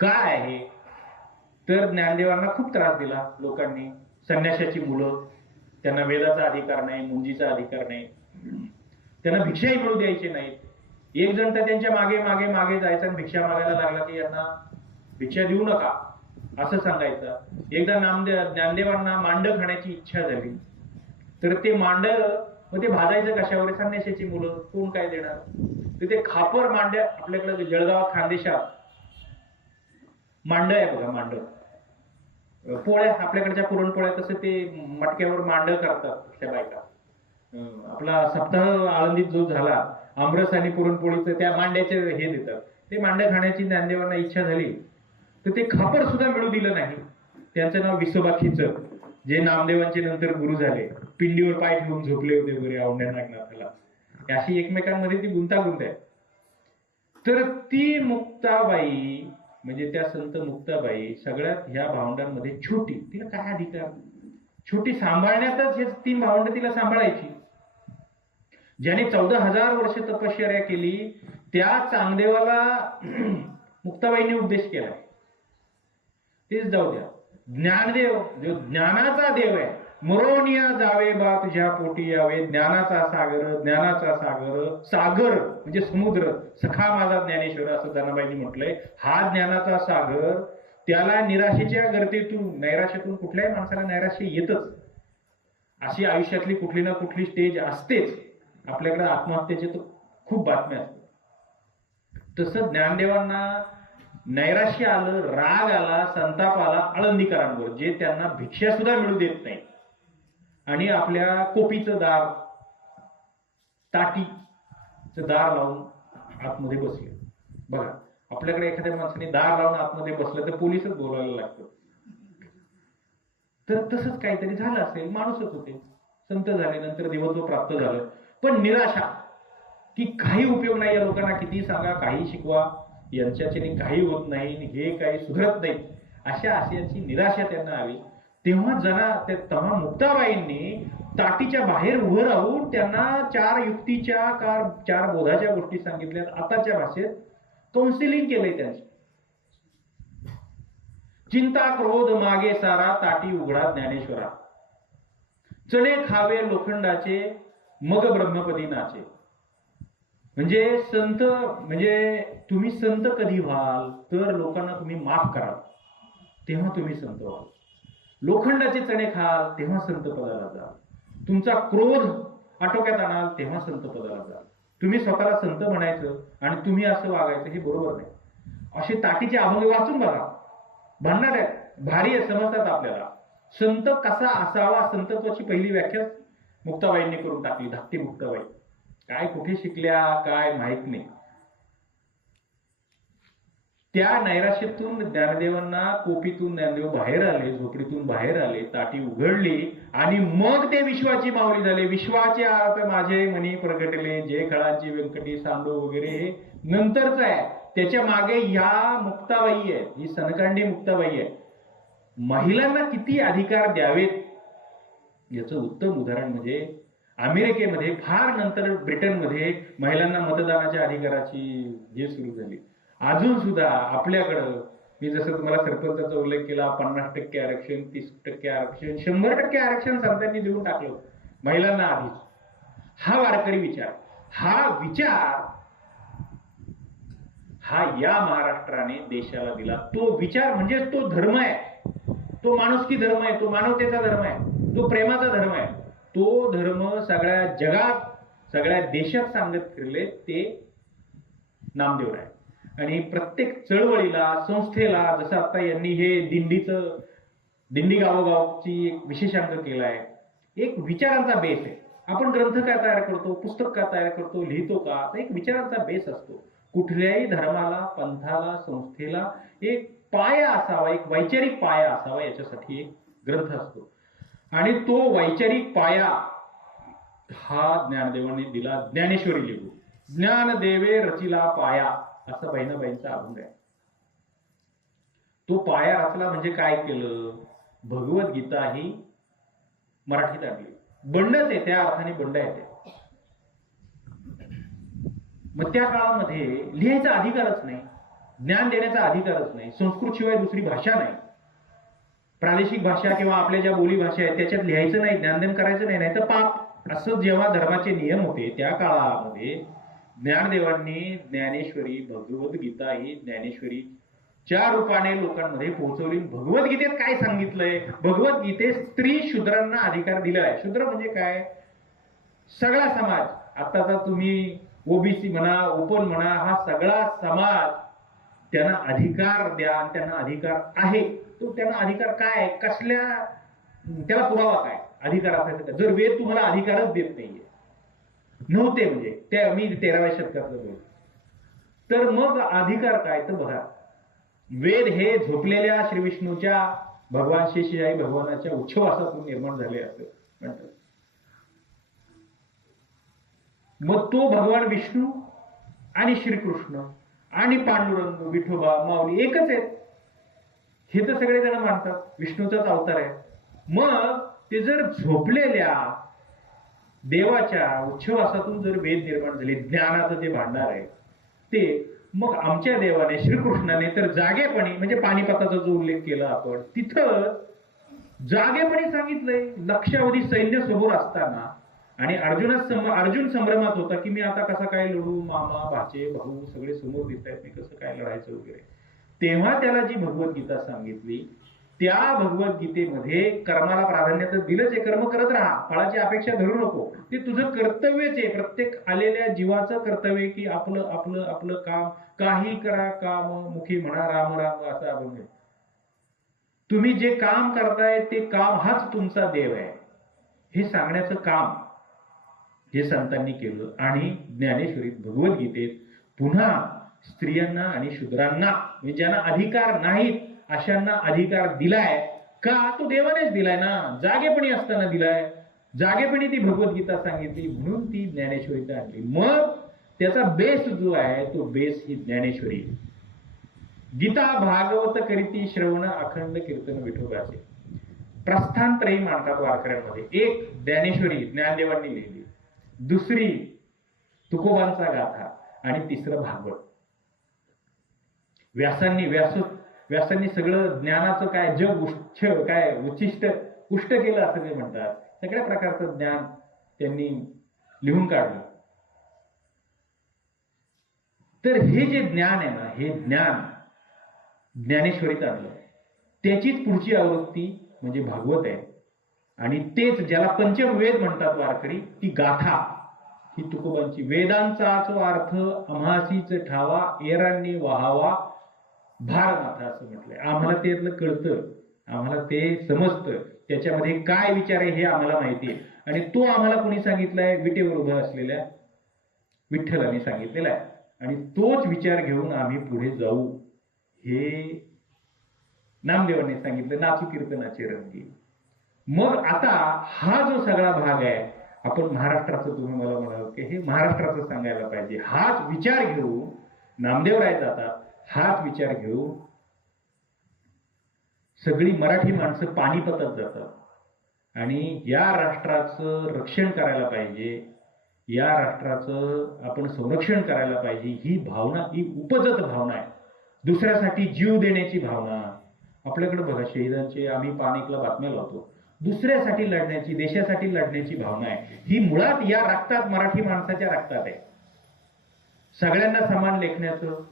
काय आहे तर ज्ञानदेवांना खूप त्रास दिला लोकांनी. संन्याशाची मुलं, त्यांना वेदाचा अधिकार नाही, मुंजीचा अधिकार नाही, त्यांना भिक्षाही मिळू द्यायचे नाहीत. एक जण तर त्यांच्या मागे जायचा आणि भिक्षा मागायला लागला की यांना भिक्षा देऊ नका असं सांगायचं. एकदा ज्ञानदेवांना मांड खाण्याची इच्छा झाली, तर ते मांड मग ते भाजायचं कशावर? संन्याशाची मुलं, कोण काय देणार? तर ते खापर मांड्या, आपल्याकडे जळगाव खानदेशात मांड आहे बघा, मांड पोळ्या, आपल्याकडच्या पुरणपोळ्या तसं ते मटक्यावर मांड करतात त्या बायका. आपला सप्ताह आळंदीत जो झाला, आमरस आणि पुरणपोळीचं त्या मांड्याचे हे देतात. ते मांड खाण्याची ज्ञानदेवांना इच्छा झाली, तर ते खापर सुद्धा मिळू दिलं नाही. त्यांचं नाव विसोबा खिचर, जे नामदेवांचे नंतर गुरु झाले. पिंडीवर पाय ठेवून झोपले होते वगैरे औंढ्या नागनाथाला. अशी एकमेकांमध्ये ती गुंतागुंत आहे. तर ती मुक्ताबाई म्हणजे त्या संत मुक्ताबाई सगळ्यात ह्या भावंडांमध्ये छोटी. तिला काय अधिकार? छोटी सांभाळण्यातच हे 3 भावंड तिला सांभाळायची. ज्याने 14,000 वर्ष तपश्चर्या केली त्या चांगदेवाला मुक्ताबाईंनी उपदेश केलाय. तेच जाऊ द्या. ज्ञानदेव जो ज्ञानाचा देव आहे, मरोनिया जावे बा तुझ्या पोटी यावे, ज्ञानाचा सागर म्हणजे समुद्र, सखा माझा ज्ञानेश्वर असं जनाबाईंनी म्हटलंय. हा ज्ञानाचा सागर, त्याला निराशेच्या गर्दीतून, नैराश्यातून कुठल्याही माणसाला नैराश्य येतच. अशी आयुष्यातली कुठली ना कुठली स्टेज असतेच. आपल्याकडे आत्महत्येचे तर खूप बातम्या असतात. तसं ज्ञानदेवांना नैराश्य आलं, राग आला, संताप आला आळंदीकरांवर, जे त्यांना भिक्षा सुद्धा मिळू देत नाही. आणि आपल्या कोपीचं दार, ताटीचं दार लावून आतमध्ये बसले. बघा, आपल्याकडे एखाद्या माणसाने दार लावून आतमध्ये बसलं तर पोलिसच बोलायला लागतं. तर तसंच काहीतरी झालं असेल. माणूसच होते, संत झाले, नंतर देवत्व प्राप्त झालं. पण निराशा, की काही उपयोग नाही, या लोकांना किती सांगा, काही शिकवा, यांच्याने काही होत नाही, हे काही सुधरत नाही, अशा आशयाची निराशा त्यांना आली. तेव्हा मुक्ताबाईंनी ताटीच्या बाहेर उभं राहून त्यांना 4 युक्तीच्या 4 बोधाच्या गोष्टी सांगितल्यात. आताच्या भाषेत काउन्सिलिंग केलंय त्यांची. चिंता क्रोध मागे सारा, ताटी उघडा ज्ञानेश्वरा. चणे खावे लोखंडाचे, मग ब्रह्मपदी नाचे. म्हणजे तुम्ही संत कधी व्हाल तर लोकांना तुम्ही माफ कराल, तेव्हा तुम्ही संत व्हाल. लोखंडाचे चणे खाल तेव्हा संत पदाला जाल. तुमचा क्रोध आटोक्यात आणाल तेव्हा संत पदाला जाल. तुम्ही स्वतःला संत म्हणायचं आणि तुम्ही असं वागायचं, हे बरोबर नाही. असे ताटीचे अभंग वाचून बघा, भांडणार आहेत, भारी आहे, समजतात आपल्याला. संत कसा असावा, संतत्वाची पहिली व्याख्या मुक्ताबाईंनी करून टाकली. धाकटी मुक्ताबाई काय कुठे शिकल्या काय माहित नाही. त्या नैराश्यातून ज्ञानदेवांना, कोपीतून ज्ञानदेव बाहेर आले, झोपडीतून बाहेर आले, ताटी उघडली आणि मग ते विश्वाची माऊली झाले. विश्वाचे आता माझे मनी प्रगटले, जे खळांची व्यंकटी सांडो वगैरे हे नंतरच आहे. त्याच्या मागे ह्या मुक्ताबाई आहेत, ही सनकांडी मुक्ताबाई आहे. महिलांना किती अधिकार द्यावेत याचं उत्तम उदाहरण म्हणजे अमेरिकेमध्ये, फार नंतर ब्रिटनमध्ये महिलांना मतदानाच्या अधिकाराची हे सुरू झाली. अजून सुद्धा आपल्याकडं, मी जसं तुम्हाला सरपंचाचा उल्लेख केला, 50% आरक्षण, 30% आरक्षण, 100% आरक्षण सरकारने देऊन टाकलं महिलांना आधीच. हा वारकरी विचार, हा या महाराष्ट्राने देशाला दिला. तो विचार म्हणजे तो धर्म आहे, तो माणुसकी धर्म आहे, तो मानवतेचा धर्म आहे, तो प्रेमाचा धर्म आहे. तो धर्म सगळ्या जगात, सगळ्या देशात सांगत फिरले ते नामदेव आहे. आणि प्रत्येक चळवळीला, संस्थेला, जसं आता यांनी हे दिंडी गावोगावची एक विशेषांक केलाय, एक विचारांचा बेस आहे. आपण ग्रंथ काय तयार करतो, पुस्तक काय तयार करतो, लिहितो का, तर एक विचारांचा बेस असतो. कुठल्याही धर्माला, पंथाला, संस्थेला एक पाया असावा, एक वैचारिक पाया असावा, याच्यासाठी एक ग्रंथ असतो. आणि तो वैचारिक पाया हा ज्ञानदेवांनी दिला. ज्ञानेश्वरी लिहू, ज्ञानदेवे रचिला पाया, असं बहिणाबाईंचा अभंग आहे. तो पाया रचला म्हणजे काय केलं, भगवद्गीता ही मराठीत आणली. बंडच आहे, त्या अर्थाने बंड आहे ते. मग त्या काळामध्ये लिहायचा अधिकारच नाही, ज्ञान देण्याचा अधिकारच नाही, संस्कृत शिवाय दुसरी भाषा नाही, प्रादेशिक भाषा किंवा आपल्या ज्या बोली भाषा आहेत त्याच्यात लिहायचं नाही, ज्ञानदान करायचं नाही, नाही तर पाप, असं जेव्हा धर्माचे नियम होते त्या काळामध्ये ज्ञानदेवांनी ज्ञानेश्वरी, भगवद्गीता ही ज्ञानेश्वरीच्या रूपाने लोकांमध्ये पोहोचवली. भगवद्गीतेत काय सांगितलंय, भगवद्गीतेत स्त्री शूद्रांना अधिकार दिलाय. शूद्र म्हणजे काय, सगळा समाज, आताचा तुम्ही ओबीसी म्हणा, ओपन म्हणा, हा सगळा समाज, त्यांना अधिकार द्या. आणि त्यांना अधिकार आहे, तो त्यांना अधिकार काय, कसल्या, त्याला पुरावा काय अधिकार असायचा. जर वेद तुम्हाला अधिकारच देत नाहीये, नव्हते म्हणजे त्या, मी 13व्या शतकातलं बोल, तर मग अधिकार काय, तर बघा, वेद हे झोपलेल्या श्री विष्णूच्या, भगवान शेषशाही भगवानाच्या उच्छवासातून निर्माण झाले असं म्हणतात. मग तो भगवान विष्णू आणि श्रीकृष्ण आणि पांडुरंग, विठोबा, माऊली एकच आहेत, हे तर सगळेजण मानतात. विष्णूचाच अवतार आहे. मग ते जर झोपलेल्या देवाच्या उच्छवासातून जर वेद निर्माण झाले, ज्ञानाचं जे भांडार आहे ते, मग आमच्या देवाने, श्रीकृष्णाने तर जागेपणी, म्हणजे पानिपताचा जो उल्लेख केला आपण, तिथं जागेपणी सांगितलंय. लक्षावधी सैन्य समोर असताना आणि अर्जुन संभ्रमात होता की मी आता कसा काय लढू, मामा, भाचे, भाऊ सगळे समोर दिसत आहेत, मी कसं काय लढायचं वगैरे. तेव्हा त्याला जी भगवद्गीता सांगितली, त्या भगवद्गीतेमध्ये कर्माला प्राधान्य तर दिलंच आहे, कर्म करत राहा, फळाची अपेक्षा धरू नको, ते तुझं कर्तव्यच आहे. प्रत्येक आलेल्या जीवाचं कर्तव्य की आपलं आपलं आपलं काम, काही करा काम मुखी म्हणा राम राम, असा अभंग आहे. तुम्ही जे काम करताय ते काम हाच तुमचा देव आहे, हे सांगण्याचं काम हे संतांनी केलं. आणि ज्ञानेश्वरीत, भगवद्गीतेत पुन्हा स्त्रियांना आणि शूद्रांना, म्हणजे ज्यांना अधिकार नाहीत अशांना अधिकार दिलाय. का, तो देवानेच दिलाय ना, जागेपणी असताना दिलाय. जागेपणी ती भगवद्गीता सांगितली, म्हणून ती ज्ञानेश्वरीत आणली. मग त्याचा बेस जो आहे तो बेस ही ज्ञानेश्वरी. गीता भागवत करीती श्रवण अखंड कीर्तन विठोबाचे. प्रस्थानत्रयी मानतात वारकऱ्यांमध्ये. एक ज्ञानेश्वरी ज्ञानदेवांनी लिहिली, दुसरी तुकोबांचा गाथा आणि तिसरं भागवत. व्यासांनी सगळं ज्ञानाचं काय जग काय उच्चिष्ट उष्ट केलं असं ते म्हणतात. सगळ्या प्रकारचं ज्ञान त्यांनी लिहून काढलं. तर हे जे ज्ञान आहे ना, हे ज्ञान ज्ञानेश्वरीत आणलं. त्याचीच पुढची आवृत्ती म्हणजे भागवत आहे. आणि तेच ज्याला पंचमवेद म्हणतात वारकरी, ती गाथा ही तुकोबांची. वेदांचाच अर्थ आम्हासीच ठावा, एरांनी वहावा भारनाथा असं म्हटलंय. आम्हाला त्यातलं कळतं, आम्हाला ते समजतं, त्याच्यामध्ये काय विचार आहे हे आम्हाला माहिती आहे. आणि तो आम्हाला कोणी सांगितलाय? विटेवर उभा असलेल्या विठ्ठलाने सांगितलेला आहे. आणि तोच विचार घेऊन आम्ही पुढे जाऊ हे नामदेवांनी सांगितलं. नाचू कीर्तनाचे रंगी. मग आता हा जो सगळा भाग आहे, आपण महाराष्ट्राचं, तुम्ही मला म्हणाल की हे महाराष्ट्राचं सांगायला पाहिजे. हाच विचार घेऊन नामदेवराय जातात. हाच विचार घेऊन सगळी मराठी माणसं पानिपतात जातात आणि या राष्ट्राचं रक्षण करायला पाहिजे, या राष्ट्राचं आपण संरक्षण करायला पाहिजे. ही भावना, ही उपजत भावना आहे. दुसऱ्यासाठी जीव देण्याची भावना. आपल्याकडे बघा, शहीदांचे आम्ही पानिकला बातम्या लावतो. दुसऱ्यासाठी लढण्याची, देशासाठी लढण्याची भावना आहे. ही मुळात या रक्तात, मराठी माणसाच्या रक्तात आहे. सगळ्यांना समान लेखण्याचं,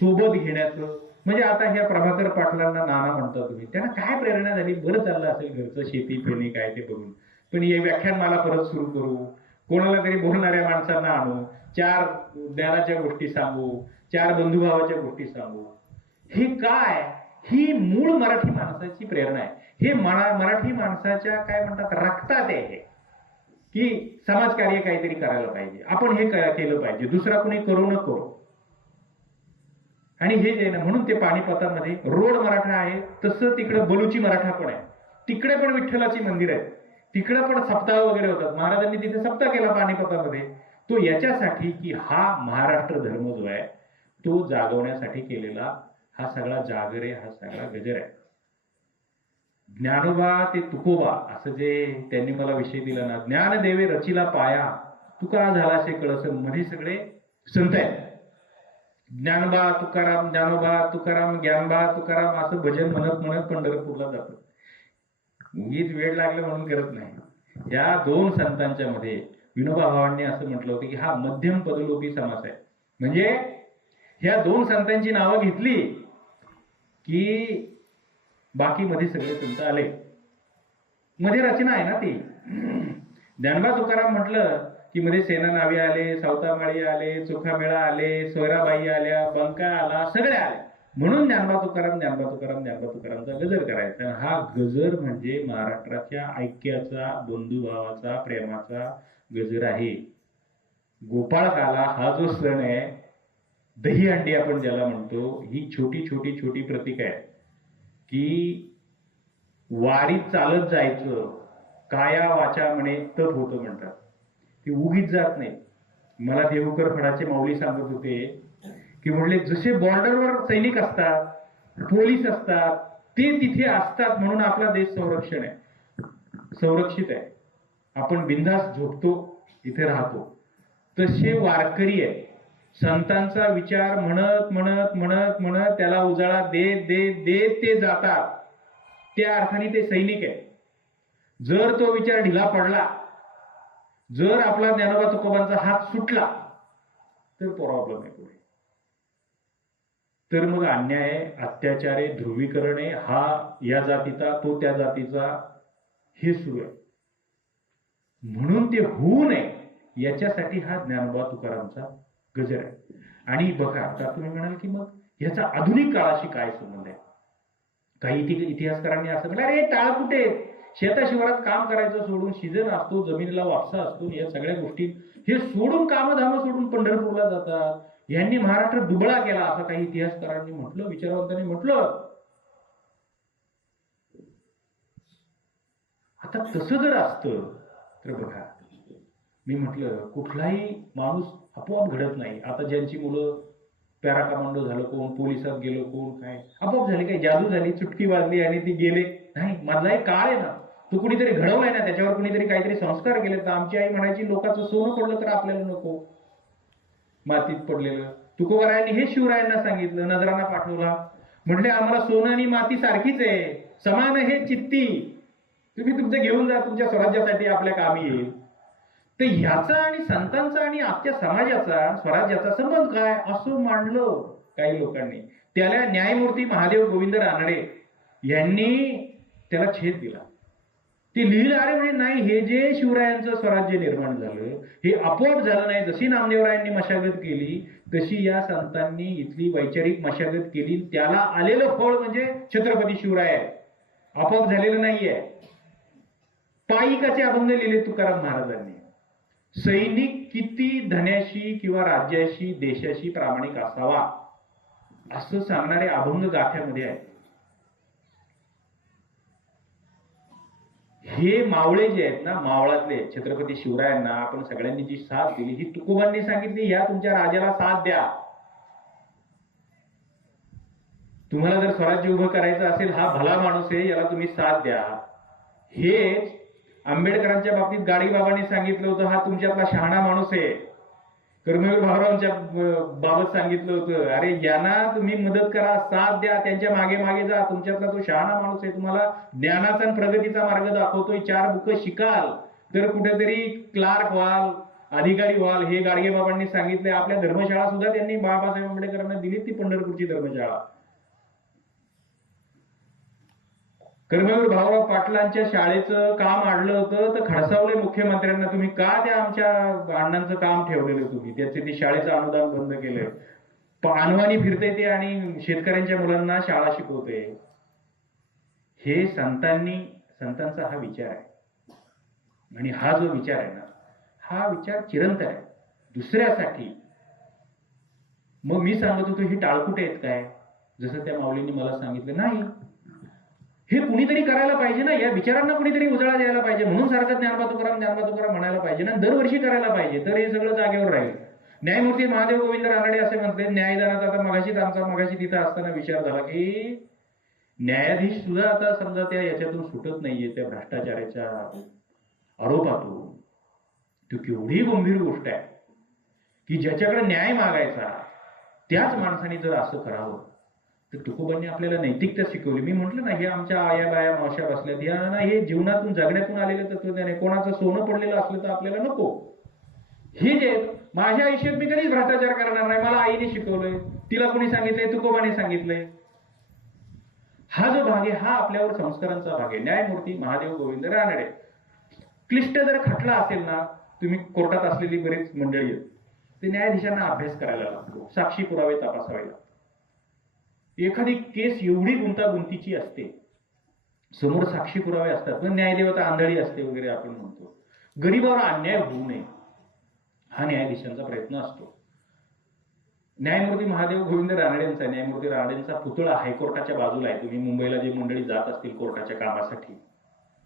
सोबत घेण्याचं. म्हणजे आता ह्या प्रभाकर पाटलांना नाना म्हणता तुम्ही, त्यांना काय प्रेरणा झाली? बरं चाललं असेल घरचं, शेती पेरणी काय ते बघून. पण हे व्याख्यान मला परत सुरू करू, कोणाला तरी बोलणाऱ्या माणसांना आणू, 4 ज्ञानाच्या गोष्टी सांगू, 4 बंधुभावाच्या गोष्टी सांगू. हे काय? ही मूळ मराठी माणसाची प्रेरणा आहे. हे मराठी माणसाच्या काय म्हणतात रक्तात आहे की समाजकार्य काहीतरी करायला पाहिजे, आपण हे केलं पाहिजे, दुसरा कोणी करू नको. आणि हे जे ना, म्हणून ते पानिपतामध्ये रोड मराठा आहे, तसं तिकडे बलुची मराठा पण आहे. तिकडे पण विठ्ठलाची मंदिर आहे, तिकडे पण सप्ताह वगैरे होतात. महाराजांनी तिथे सप्ताह केला पानिपतामध्ये. तो याच्यासाठी की हा महाराष्ट्र धर्म जो आहे तो जागवण्यासाठी केलेला हा सगळा जागर आहे, हा सगळा गजर आहे. ज्ञानोबा ते तुकोबा असं जे त्यांनी मला विषय दिला ना, ज्ञानदेवे रचिला पाया, तुका झालाशे कळसन, मध्ये सगळे संत आहेत. ज्ञानोबा तुकाराम, ज्ञानोबा तुकाराम, ज्ञानबा तुकाराम असं भजन म्हणत म्हणत पंढरपूरला जातात. उगीच वेळ लागला म्हणून करत नाही. या 2 संतांच्या मध्ये विनोबा भावांनी असं म्हटलं होतं की हा मध्यम पदलोपी समास आहे. म्हणजे ह्या 2 संतांची नावं घेतली की बाकी मध्ये सगळे संत आले. मध्ये रचना आहे ना ती. ज्ञानबा तुकाराम म्हटलं की मध्ये सेना नावे आले, सावतामाळी आले, चोखामेळा आले, सोयराबाई आल्या, बंका आला, सगळे आले. म्हणून ज्ञानबा तुकाराम, ज्ञानबा तुकाराम, ज्ञानबा तुकारामचा गजर करायचा. हा गजर म्हणजे महाराष्ट्राच्या ऐक्याचा, बंधुभावाचा, प्रेमाचा गजर आहे. गोपाळकाला हा जो सण आहे, दहीहंडी आपण ज्याला म्हणतो, ही छोटी छोटी छोटी प्रतीक आहे की वारीत चालत जायचं, काया वाचा म्हणे तप होतं म्हणतात. ती उगीच जात नाही. मला देवकर फडाचे माऊली सांगत होते की म्हटले जसे बॉर्डरवर सैनिक असतात, पोलीस असतात, ते तिथे असतात म्हणून आपला देश संरक्षण आहे, संरक्षित आहे. आपण बिनधास्त झोपतो, इथे राहतो. तसे वारकरी आहे. संतांचा विचार म्हणत म्हणत म्हणत म्हणत त्याला उजाळा देत देत देत ते जातात. त्या अर्थाने ते सैनिक आहे. जर तो विचार ढिला पडला, जर आपला ज्ञानोबा तुकोबांचा हात सुटला तर प्रॉब्लेम आहे पुढे. तर मग अन्याय, अत्याचार आहे, ध्रुवीकरण आहे, हा या जातीचा तो त्या जातीचा, हे सुरू आहे. म्हणून ते होऊ नये याच्यासाठी हा ज्ञानोबा तुकारामचा गजर आहे. आणि बघा, आता तुम्ही म्हणाल की मग ह्याचा आधुनिक काळाशी काय संबंध आहे? काही इतिहासकारांनी असं म्हटलं, अरे टाळ कुठे, शेताशिवारात काम करायचं सोडून, सीझन असतो, जमिनीला वापसा असतो, या सगळ्या गोष्टी हे सोडून, कामधाम सोडून पंढरपूरला जातात. यांनी महाराष्ट्र दुबळा केला असं काही इतिहासकारांनी म्हटलं, विचारवंतांनी म्हटलं. आता तसं जर असतं तर बघा, मी म्हटलं कुठलाही माणूस आपोआप घडत नाही. आता ज्यांची मुलं पॅरा कमांडो झालं, कोण पोलिसात गेलो, कोण काय, आपोआप झाले. काही जादू झाली, चुटकी वाजली आणि ती गेले? नाही. मधला एक काळ आहे ना, तो कुणीतरी घडवलाय ना, त्याच्यावर कुणीतरी काहीतरी संस्कार केले. तर आमची आई म्हणायची, लोकांचं सोनं पडलं तर आपल्याला नको, मातीत पडलेलं. तुकोबारायांनी हे शिवरायांना सांगितलं, नजराना पाठवला, म्हटले आम्हाला सोनं आणि माती सारखीच आहे, समान हे चित्ती, तुम्ही तुमचं घेऊन जा, तुमच्या स्वराज्यासाठी आपल्या कामी येईल. तर ह्याचा आणि संतांचा आणि आजच्या समाजाचा स्वराज्याचा संबंध काय, असं मांडलं काही लोकांनी. त्याला न्यायमूर्ती महादेव गोविंद रानडे यांनी त्याला छेद दिला. ते लिहिलं, अरे म्हणजे नाही, हे जे शिवरायांचं स्वराज्य निर्माण झालं हे आपोआप झालं नाही. जशी नामदेवरायांनी मशागत केली तशी या संतांनी इथली वैचारिक मशागत केली. त्याला आलेलं फळ म्हणजे छत्रपती शिवराय आहे, आपोआप झालेलं नाहीये. पाईकाचे अभंग लिहिले तुकाराम महाराजांनी. सैनिक किती धन्याशी किंवा राज्याशी देशाशी प्रामाणिक असावा असं सांगणारे अभंग गाथ्यामध्ये आहेत. हे मावळे जे आहेत ना, मावळातले छत्रपती शिवरायांना आपण सगळ्यांनी जी साथ दिली, ही तुकोबांनी सांगितली, या तुमच्या राजाला साथ द्या. तुम्हाला जर स्वराज्य उभं करायचं असेल, हा भला माणूस आहे, याला तुम्ही साथ द्या. हेच आंबेडकरांच्या बाबतीत गाडीबाबांनी सांगितलं होतं, हा तुमच्यातला शहाणा माणूस आहे. कर्मवीर भाऊरावांच्या बाबत सांगितलं होतं, अरे यांना तुम्ही मदत करा, साथ द्या, त्यांच्या मागे मागे जा, तुमच्यातला तो शहाणा माणूस आहे, तुम्हाला ज्ञानाचा आणि प्रगतीचा मार्ग दाखवतोय, 4 बुकं शिकाल तर कुठेतरी क्लार्क व्हाल, अधिकारी व्हाल, हे गाडगेबाबांनी सांगितले. आपल्या धर्मशाळा सुद्धा त्यांनी बाबासाहेब आंबेडकरांना दिली, ती पंढरपूरची धर्मशाळा. कर्मवीर भाऊराव पाटलांच्या शाळेचं काम आणलं होतं तर खडसावले मुख्यमंत्र्यांना, तुम्ही का त्या आमच्या अण्णांचं काम ठेवलेलं, तुम्ही त्याचे ते शाळेचं अनुदान बंद केलंय, अनवाणी फिरते ते आणि शेतकऱ्यांच्या मुलांना शाळा शिकवते. हे संतांचा हा विचार आहे. आणि हा जो विचार आहे ना, हा विचार चिरंतन आहे दुसऱ्यासाठी. मग मी सांगत होतो, ही टाळकुटे आहेत काय, जसं त्या माऊलींनी मला सांगितलं, नाही, हे कुणीतरी करायला पाहिजे ना, या विचारांना कुणीतरी उजाळा द्यायला पाहिजे. म्हणून सारखं ज्ञानबा तुकाराम म्हणायला पाहिजे ना, दरवर्षी करायला पाहिजे, तर हे सगळं जागेवर राहील. न्यायमूर्ती महादेव गोविंद रानडे असे म्हटले, न्यायदानात आता मगाशी तिथं असताना विचार झाला की न्यायाधीश सुद्धा आता समजा त्या याच्यातून सुटत नाहीये, त्या भ्रष्टाचाराच्या आरोपातून. तो केवढी गंभीर गोष्ट आहे की ज्याच्याकडे न्याय मागायचा त्याच माणसाने जर असं करावं. तर तुकोबांनी आपल्याला नैतिकता शिकवली. मी म्हटलं ना, हे आमच्या आया बाया मावश्या बसल्यात, यांना हे जीवनातून जगण्यातून आलेलं तत्वज्ञान आहे. कोणाचं सोनं पडलेलं असलं तर आपल्याला नको. हे जे माझ्या आयुष्यात मी कधीच भ्रष्टाचार करणार नाही, मला आईने शिकवलंय, तिला कोणी सांगितलंय, तुकोबाने सांगितलंय. हा जो भाग आहे हा आपल्यावर संस्कारांचा भाग आहे. न्यायमूर्ती महादेव गोविंद रानडे. क्लिष्ट जर खटला असेल ना, तुम्ही कोर्टात असलेली बरीच मंडळी आहेत, ते न्यायाधीशांना अभ्यास करायला लागतो, साक्षी पुरावे तपासावे लागतात. एखादी केस एवढी गुंतागुंतीची असते, समोर साक्षी पुरावे असतात, पण न्यायदेवता आंधळी असते वगैरे आपण म्हणतो. गरीबावर अन्याय होऊ नये हा न्यायाधीशांचा प्रयत्न असतो. न्यायमूर्ती महादेव गोविंद न्यायमूर्ती रानडेंचा पुतळा हायकोर्टाच्या बाजूला आहे. तुम्ही मुंबईला जे मंडळी जात असतील कोर्टाच्या कामासाठी,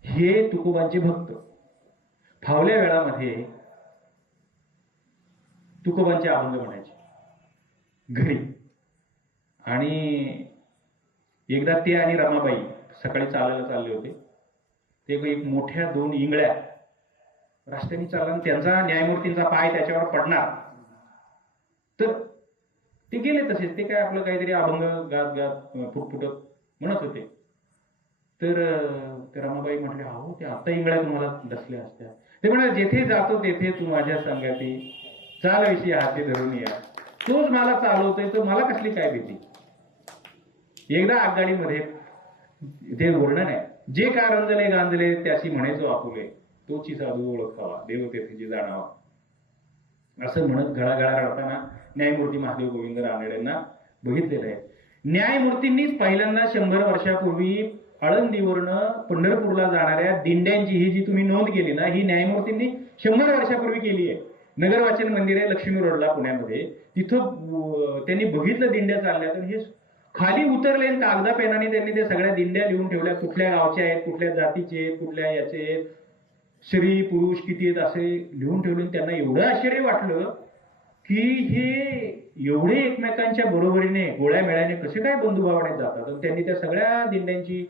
हे तुकोबांचे भक्त फावल्या वेळामध्ये तुकोबांचे अभंग म्हणायचे घरी. आणि एकदा ते आणि रमाबाई सकाळी चालायला चालले होते. ते एक मोठ्या 2 इंगळ्या रस्त्याने चालला, त्यांचा न्यायमूर्तींचा पाय त्याच्यावर पडणार, तर ते गेले तसेच. ते काय आपलं काहीतरी अभंग गात गात फुटफुटत म्हणत होते. तर रमाबाई म्हटले, अहो ते आता इंगळ्या तुम्हाला दसल्या असत्या. ते म्हणाले, जेथे जातो तेथे तू माझ्या संगाती, चालविषयी हाती धरून या, तोच मला चालवतोय, तो मला कसली काय भीती. एकदा आगगाडीमध्ये ते वर्णन आहे, जे का रंजले गांजले त्याशी म्हणायचो आपुले, तोची साधू ओळखावा, देव तेथेची जाणावा. असं म्हणत घळाघळा रडताना न्यायमूर्ती महादेव गोविंद रानडेंना बघितलेलं आहे. न्यायमूर्तींनीच पहिल्यांदा 100 वर्षापूर्वी आळंदीवरनं पंढरपूरला जाणाऱ्या दिंड्यांची ही जी तुम्ही नोंद केली ना, ही न्यायमूर्तींनी 100 वर्षापूर्वी केली आहे. नगर वाचन मंदिर आहे लक्ष्मी रोडला पुण्यामध्ये, तिथं त्यांनी बघितलं दिंड्या चालल्या, तर हे खाली उतरले, कागदा पेनाने त्यांनी ते सगळ्या दिंड्या लिहून ठेवल्या, कुठल्या गावच्या आहेत, कुठल्या जातीचे आहेत, कुठल्या याचे आहेत, स्त्री पुरुष किती आहेत असे लिहून ठेवले. त्यांना एवढं आश्चर्य वाटलं की हे एवढे एकमेकांच्या बरोबरीने गोळ्या मेळ्याने कसे काय बंधुभावाने जातात. आणि त्यांनी त्या सगळ्या दिंड्यांची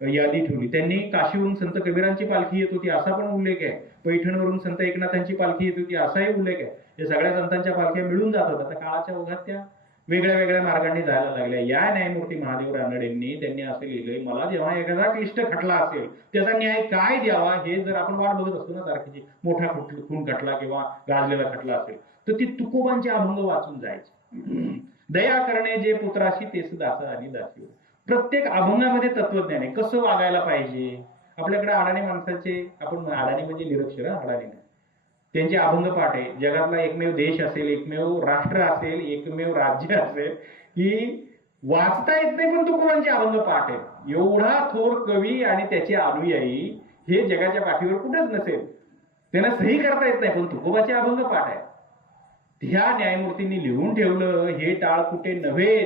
यादी ठेवली. त्यांनी काशीहून संत कबीरांची पालखी येत होती असा पण उल्लेख आहे. पैठणवरून संत एकनाथांची पालखी येत होती असाही उल्लेख आहे. या सगळ्या संतांच्या पालख्या मिळून जात होत्या. तर काळाच्या ओघात त्या वेगळ्या वेगळ्या मार्गांनी जायला लागल्या. या न्यायमूर्ती महादेव रानडेंनी त्यांनी असे लिहिलंय, मला जेव्हा एखादा क्लिष्ट खटला असेल त्याचा न्याय काय द्यावा हे जर आपण वाट बघत असतो ना तारखेची, मोठा खून खटला किंवा गाजलेला खटला असेल तर ती तुकोबांचे अभंग वाचून जायचे. दया करणे जे पुत्राशी तेच दास आणि दासी. प्रत्येक अभंगामध्ये तत्वज्ञान आहे, कसं वागायला पाहिजे. आपल्याकडे अडाणी माणसाचे, आपण अडाणी म्हणजे निरक्षर, अडाणी नाही, त्यांचे अभंग पाठ आहे. जगातला एकमेव देश असेल, एकमेव राष्ट्र असेल, एकमेव राज्य असेल की वाचता येत नाही पण तुकोबांचे अभंग पाठ आहे. एवढा थोर कवी आणि त्याचे अनुयायी हे जगाच्या पाठीवर कुठेच नसेल. त्यांना सही करता येत नाही पण तुकोबाचे अभंग पाठ आहे. ह्या न्यायमूर्तींनी लिहून ठेवलं, हे टाळ कुठे नव्हे,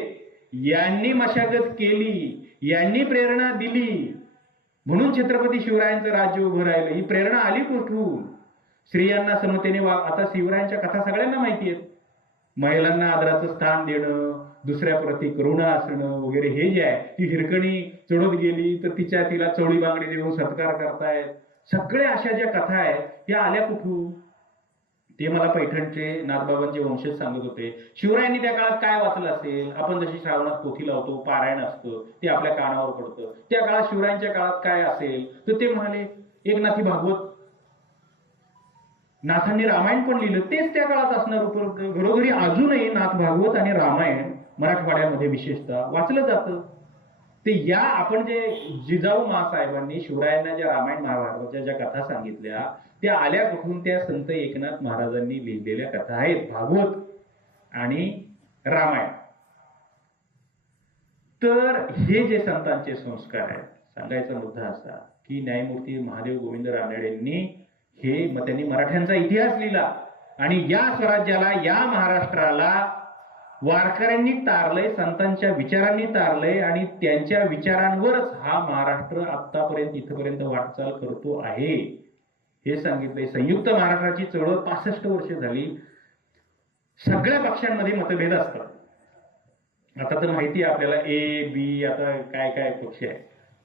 यांनी मशागत केली, यांनी प्रेरणा दिली, म्हणून छत्रपती शिवरायांचं राज्य उभं राहिलं. ही प्रेरणा आली कुठून? स्त्रियांना समतेने आता शिवरायांच्या कथा सगळ्यांना माहिती आहेत. महिलांना आदराचं स्थान देणं, दुसऱ्या प्रती करुणा असणं वगैरे हे जे आहे, ती हिरकणी चढत गेली तर तिला चवळी बांगडी देऊन सत्कार करतायत. सगळ्या अशा ज्या कथा आहेत त्या आल्या कुठून? ते मला पैठणचे नाथबाबांचे वंशज सांगत होते. शिवरायांनी त्या काळात काय वाचलं असेल? आपण जशी श्रावणात पोथी लावतो, पारायण असतं, ते आपल्या कानावर पडतं. त्या काळात शिवरायांच्या काळात काय असेल तर ते म्हणाले एकनाथी भागवत, नाथांनी रामायण पण लिहिलं, तेच त्या काळात असणार. घरोघरी अजूनही नाथ भागवत आणि रामायण मराठवाड्यामध्ये विशेषतः वाचलं जातं. ते या आपण जे जिजाऊ माँसाहेबांनी शिवरायांना ज्या रामायण महाभारताच्या ज्या कथा सांगितल्या त्या आल्या कुठून? त्या संत एकनाथ महाराजांनी लिहिलेल्या कथा आहेत, भागवत आणि रामायण. तर हे जे संतांचे संस्कार आहेत, सांगायचा मुद्दा असा की न्यायमूर्ती महादेव गोविंद रानडेंनी त्यांनी मराठ्यांचा इतिहास लिहिला आणि या स्वराज्याला, या महाराष्ट्राला वारकऱ्यांनी तारलंय, संतांच्या विचारांनी तारलंय आणि त्यांच्या विचारांवरच हा महाराष्ट्र आतापर्यंत इथपर्यंत वाटचाल करतो आहे हे सांगितलंय. संयुक्त महाराष्ट्राची चळवळ 65 वर्ष झाली. सगळ्या पक्षांमध्ये मतभेद असतात. आता तर माहिती आहे आपल्याला ए बी आता काय काय पक्ष आहे.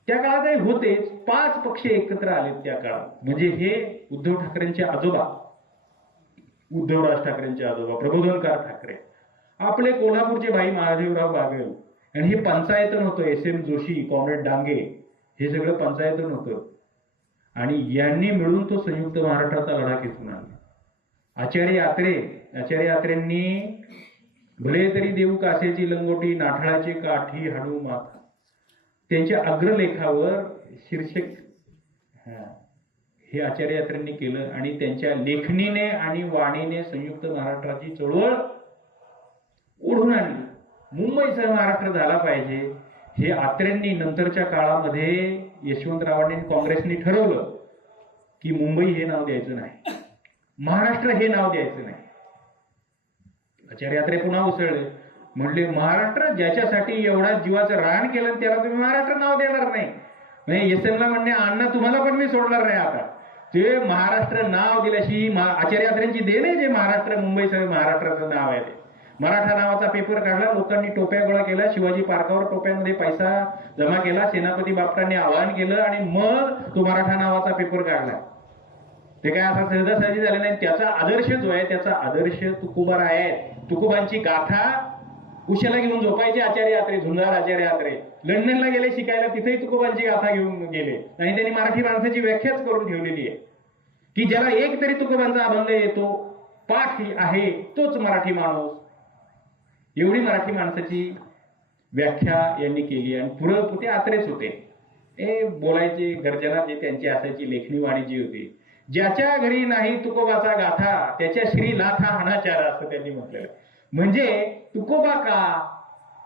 त्या काळात होतेच, 5 पक्ष एकत्र आलेत त्या काळात. म्हणजे हे उद्धव ठाकरेंचे आजोबा, उद्धवराज ठाकरेंचे आजोबा प्रबोधनकार ठाकरे, आपले कोल्हापूरचे भाई महादेवराव बागल, आणि हे पंचायतन होतं. SM जोशी, कॉम्रेड डांगे, हे सगळं पंचायतन होतं. आणि यांनी मिळून तो संयुक्त महाराष्ट्राचा लढा खेचून आणला. आचार्य यात्रेंनी भले तरी देऊ कासेची लंगोटी, नाठाळाची काठी हाणू माथा, त्यांच्या अग्रलेखावर शीर्षक हे आचार्य यात्रेंनी केलं. आणि त्यांच्या लेखणीने आणि वाणीने संयुक्त महाराष्ट्राची चळवळ ओढून आणली. मुंबईसह महाराष्ट्र झाला पाहिजे हे आत्र्यांनी नंतरच्या काळामध्ये यशवंतरावांनी काँग्रेसनी ठरवलं की मुंबई हे नाव द्यायचं नाही, महाराष्ट्र हे नाव द्यायचं नाही. आचार्य यात्रे पुन्हा उसळले, म्हणले महाराष्ट्र ज्याच्यासाठी एवढा जीवाचं रान केलं त्याला तुम्ही महाराष्ट्र नाव देणार नाही. म्हणजे SMला म्हणणे अण्णा तुम्हाला पण मी सोडणार नाही. आता ते महाराष्ट्र नाव दिल्याशी आचार्य यात्रेंची देण आहे जे महाराष्ट्र, मुंबईसह महाराष्ट्राचं नाव आहे. ते मराठा नावाचा पेपर काढला, लोकांनी टोप्या गोळा केल्या, शिवाजी पार्कावर टोप्यामध्ये पैसा जमा केला, सेनापती बापटांनी आवाहन केलं आणि मग तो मराठा नावाचा पेपर काढला. ते काय असा सहजासहजी झाले नाही. त्याचा आदर्श जो आहे त्याचा आदर्श तुकोबा आहे. तुकोबांची गाथा उशाला घेऊन झोपायचे आचार्य यात्रे, झुंजार आचार्य यात्रे. लंडनला गेले शिकायला, तिथेही तुकोबांची गाथा घेऊन गेले आणि त्यांनी मराठी माणसाची व्याख्याच करून ठेवलेली आहे की ज्याला एक तरी तुकोबांचा अभंग येतो, पाठ आहे, तोच मराठी माणूस. एवढी मराठी माणसाची व्याख्या यांनी केली. आणि पुरं ते आत्रेच होते, बोलायचे गर्जना जे त्यांची असायची, लेखणी वाणी जी होती. ज्याच्या घरी नाही तुकोबाचा गाथा त्याच्या श्री नाथा हाणाचार, असं त्यांनी म्हटलेलं. म्हणजे तुकोबा का,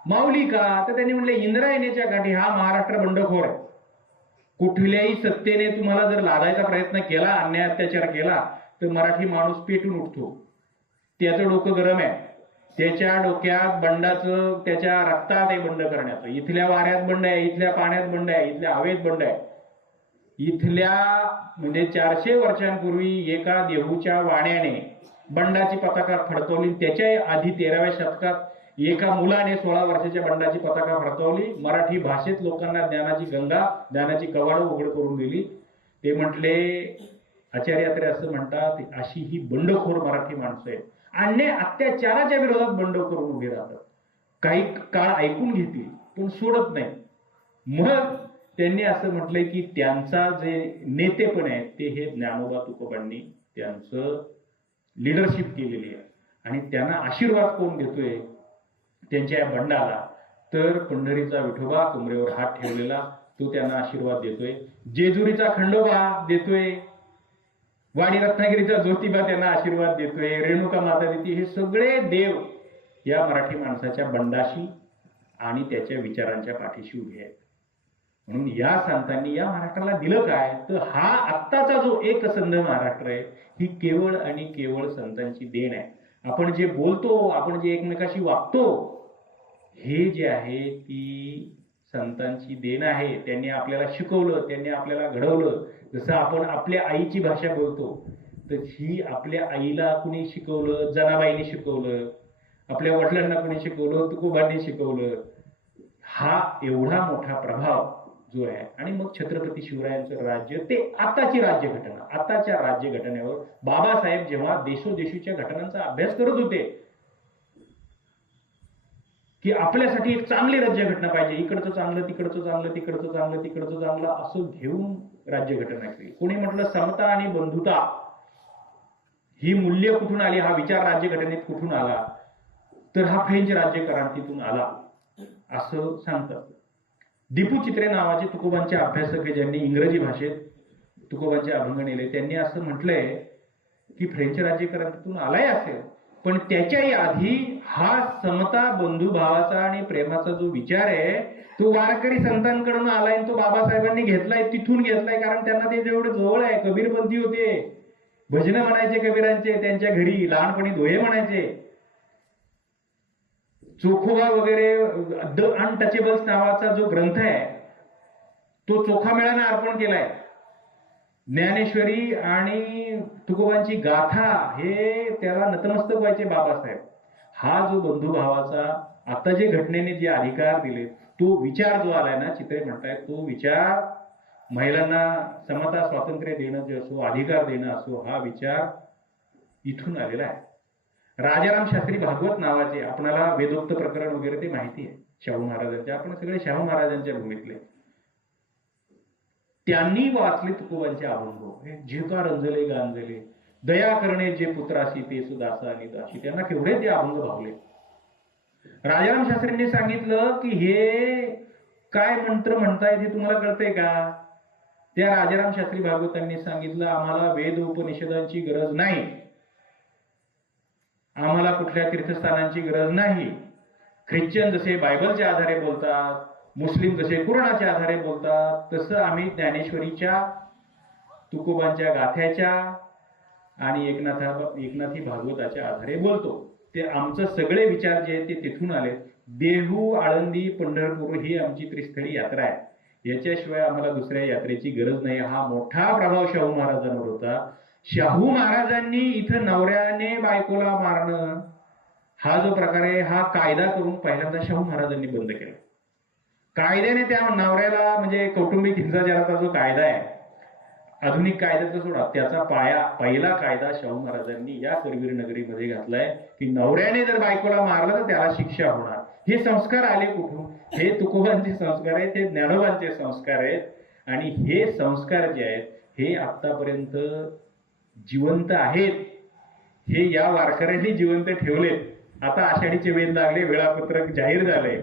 माऊली का, तर त्यांनी म्हटले इंद्रायणीच्या गाठी हा महाराष्ट्र बंडखोर आहे. कुठल्याही सत्तेने तुम्हाला जर लादायचा प्रयत्न केला, अन्याय अत्याचार केला तर मराठी माणूस पेटून उठतो. त्याचं डोकं गरम आहे, त्याच्या डोक्यात बंडाचं, त्याच्या रक्तात आहे बंड करण्याचं. इथल्या वाऱ्यात बंड आहे, इथल्या पाण्यात बंड आहे, इथल्या हवेत बंड आहे. इथल्या म्हणजे 400 वर्षांपूर्वी एका देहूच्या वाण्याने बंडाची पताका फडकवली. त्याच्याही आधी 13व्या शतकात एका मुलाने 16 वर्षाच्या बंडाची पताका फडकवली. मराठी भाषेत लोकांना ज्ञानाची गंगा, ज्ञानाची कवाडं उघड करून दिली. ते म्हटले, आचार्य अत्रे असं म्हणतात, अशी ही बंडखोर मराठी माणसं आहेत. अन्याय अत्याचाराच्या विरोधात बंड करून उभे राहतात. काही काळ ऐकून घेतील पण सोडत नाही. मग त्यांनी असं म्हटलंय की त्यांचा जे नेतेपण आहे ते हे ज्ञानोबा तुकोबांनी त्यांचं लिडरशिप केलेली आहे. आणि त्यांना आशीर्वाद कोण देतोय त्यांच्या या बंडाला, तर पंढरीचा विठोबा कमरेवर हात ठेवलेला तो त्यांना आशीर्वाद देतोय. जेजुरीचा खंडोबा देतोय, वाडी रत्नागिरीचा ज्योतिबा त्यांना आशीर्वाद देतोय, रेणुका माता देते. हे सगळे देव या मराठी माणसाच्या बंडाशी आणि त्याच्या विचारांच्या पाठीशी उभे आहेत. म्हणून या संतांनी या महाराष्ट्राला दिलं काय, तर हा आत्ताचा जो एकसंध महाराष्ट्र आहे ही केवळ आणि केवळ संतांची देण आहे. आपण जे बोलतो, आपण जे एकमेकाशी वागतो, हे जे आहे ती संतांची देण आहे. त्यांनी आपल्याला शिकवलं, त्यांनी आपल्याला घडवलं. जसं आपण आपल्या आईची भाषा बोलतो, तर ही आपल्या आईला कुणी शिकवलं, जनाबाईने शिकवलं, आपल्या वडिलांना कुणी शिकवलं, तुकोबांनी शिकवलं. हा एवढा मोठा प्रभाव जो आहे. आणि मग छत्रपती शिवरायांचं राज्य, ते आताची राज्यघटना, आताच्या राज्यघटनेवर बाबासाहेब जेव्हा देशोदेशीच्या घटनांचा अभ्यास करत होते की आपल्यासाठी एक चांगली राज्यघटना पाहिजे, इकडचं चांगलं, तिकडचं चांगलं, तिकडचं चांगलं, तिकडचं चांगलं, असं घेऊन राज्यघटना केली. कोणी म्हटलं समता आणि बंधुता ही मूल्य कुठून आली, हा विचार राज्यघटनेत कुठून आला, तर हा फ्रेंच राज्यक्रांतीतून आला असं सांगतात. दीपू चित्रे नावाचे तुकोबांचे अभ्यासक आहे, ज्यांनी इंग्रजी भाषेत तुकोबांचे अभंग नेले, त्यांनी असं म्हटलंय की फ्रेंच राज्यक्रांतीतून आलाय असेल, पण त्याच्याही आधी हा समता, बंधुभावाचा आणि प्रेमाचा जो विचार आहे तो वारकरी संतांकडून आलाय. तो बाबासाहेबांनी घेतलाय, तिथून घेतलाय, कारण त्यांना ते जेवढे जवळ आहे. कबीरपंथी होते, भजनं म्हणायचे कबीरांचे, त्यांच्या घरी लहानपणी दोहे म्हणायचे. चोखोबा वगैरे, द अनटचेबल्स नावाचा जो ग्रंथ आहे तो चोखामेळ्यानं अर्पण केलाय. ज्ञानेश्वरी आणि तुकोबांची गाथा हे त्याला नतमस्तक व्हायचे बाबासाहेब. हा जो बंधुभावाचा आता जे घटनेने जे अधिकार दिले, तो विचार जो आलाय ना, चित्रे म्हणताय, तो विचार महिलांना समता स्वातंत्र्य देणं जे असो, अधिकार देणं असो, हा विचार इथून आलेला आहे. राजाराम शास्त्री भागवत नावाचे, आपणाला वेदोक्त प्रकरण वगैरे ते माहिती आहे शाहू महाराजांचे, आपण सगळे शाहू महाराजांच्या भूमीतले. त्यांनी वाचले तुकोबांचे अभंग, जे का रंजले गांजले, दया करणे जे पुत्राशी ते सुदासा आणि दाशी. त्यांना केवढे ते अभंग भावले. राजाराम शास्त्रींनी सांगितलं की हे काय मंत्र म्हणताय ते तुम्हाला कळतंय का. त्या राजाराम शास्त्री भागवतांनी सांगितलं, आम्हाला वेद उपनिषदांची गरज नाही, आम्हाला कुठल्या तीर्थस्थानांची गरज नाही. ख्रिश्चन जसे बायबलच्या आधारे बोलतात, मुस्लिम जसे कुराणाच्या आधारे बोलतात, तसं आम्ही ज्ञानेश्वरीच्या, तुकोबांच्या गाथ्याच्या आणि एकनाथी भागवताच्या आधारे बोलतो. ते आमचं सगळे विचार जे आहेत ते तिथून आले. देहू, आळंदी, पंढरपूर ही आमची त्रिस्थळी यात्रा आहे, याच्याशिवाय आम्हाला दुसऱ्या यात्रेची गरज नाही. हा मोठा प्रभाव शाहू महाराजांवर होता. शाहू महाराजांनी इथं नवऱ्याने बायकोला मारणं हा जो प्रकार आहे, हा कायदा करून पहिल्यांदा शाहू महाराजांनी बंद केला. कायद्याने त्या नवऱ्याला, म्हणजे कौटुंबिक हिंसाचाराचा जो कायदा आहे, आधुनिक कायद्याचा सोडा, त्याचा पहिला कायदा शाहू महाराजांनी या करवीर नगरीमध्ये घातलाय की नवऱ्याने जर बायकोला मारलं तर त्याला शिक्षा होणार. हे संस्कार आले कुठून? हे तुकोबांचे संस्कार आहेत, हे ज्ञानोबांचे संस्कार आहेत. आणि हे संस्कार जे आहेत हे आतापर्यंत जिवंत आहेत. हे या वारकऱ्यांनी जिवंत ठेवलेत. आता आषाढीचे वेध लागले, वेळापत्रक जाहीर झालंय,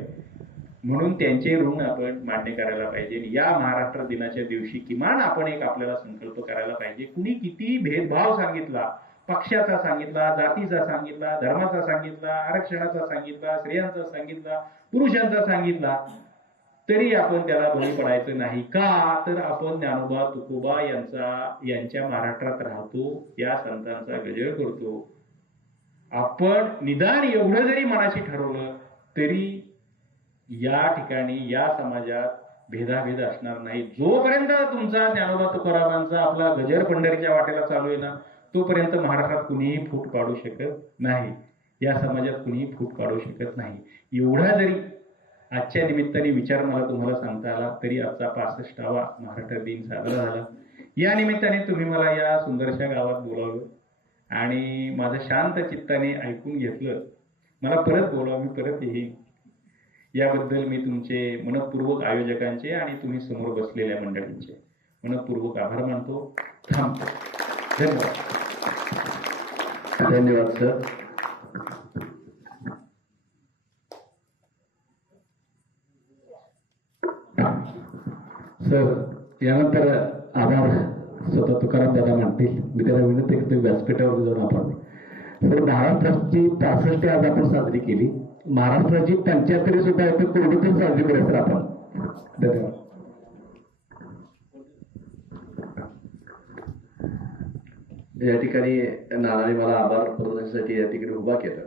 म्हणून त्यांचे ऋण आपण मान्य करायला पाहिजे. या महाराष्ट्र दिनाच्या दिवशी किमान आपण एक आपल्याला संकल्प करायला पाहिजे. कुणी किती भेदभाव सांगितला, पक्षाचा सांगितला, जातीचा सांगितला, धर्माचा सांगितला, आरक्षणाचा सांगितला, स्त्रियांचा सांगितला, पुरुषांचा सांगितला, तरी आपण त्याला बळी पडायचं नाही. का तर आपण ज्ञानोबा तुकोबा यांच्या महाराष्ट्रात राहतो, या संतांचा गजर करतो. आपण निदान एवढं जरी मनाशी ठरवलं तरी या ठिकाणी, या समाजात भेदाभेद असणार नाही. जोपर्यंत तुमचा ज्ञानोबा तुकारामांचा आपला गजर पंढरीच्या वाटेला चालू आहे ना, तोपर्यंत महाराष्ट्रात कुणीही फूट काढू शकत नाही, या समाजात कुणीही फूट काढू शकत नाही. एवढा जरी आजच्या निमित्ताने विचार मला तुम्हाला सांगता आला तरी आजचा 65वा महाराष्ट्र दिन साजरा झाला. या निमित्ताने तुम्ही मला या सुंदरशा गावात बोलावलं आणि माझं शांत चित्ताने ऐकून घेतलं. मला परत बोलावं, मी परत येईन. याबद्दल मी तुमचे मनपूर्वक आयोजकांचे आणि तुम्ही समोर बसलेल्या मंडळींचे मनपूर्वक आभार मानतो. थांबतो. धन्यवाद. धन्यवाद सर. सर यानंतर आभार स्वतः तुकाराम दादा मानतील. मी त्याला विनंती करतो व्यासपीठावर जाऊन आपण सर महाराष्ट्राची 65 आज आपण साजरी केली. महाराष्ट्राची 75 सुद्धा इथे कोविडतून साजरी करूया सर आपण. धन्यवाद. या ठिकाणी नानाने मला आभार प्रदर्शनासाठी या ठिकाणी उभा केलं.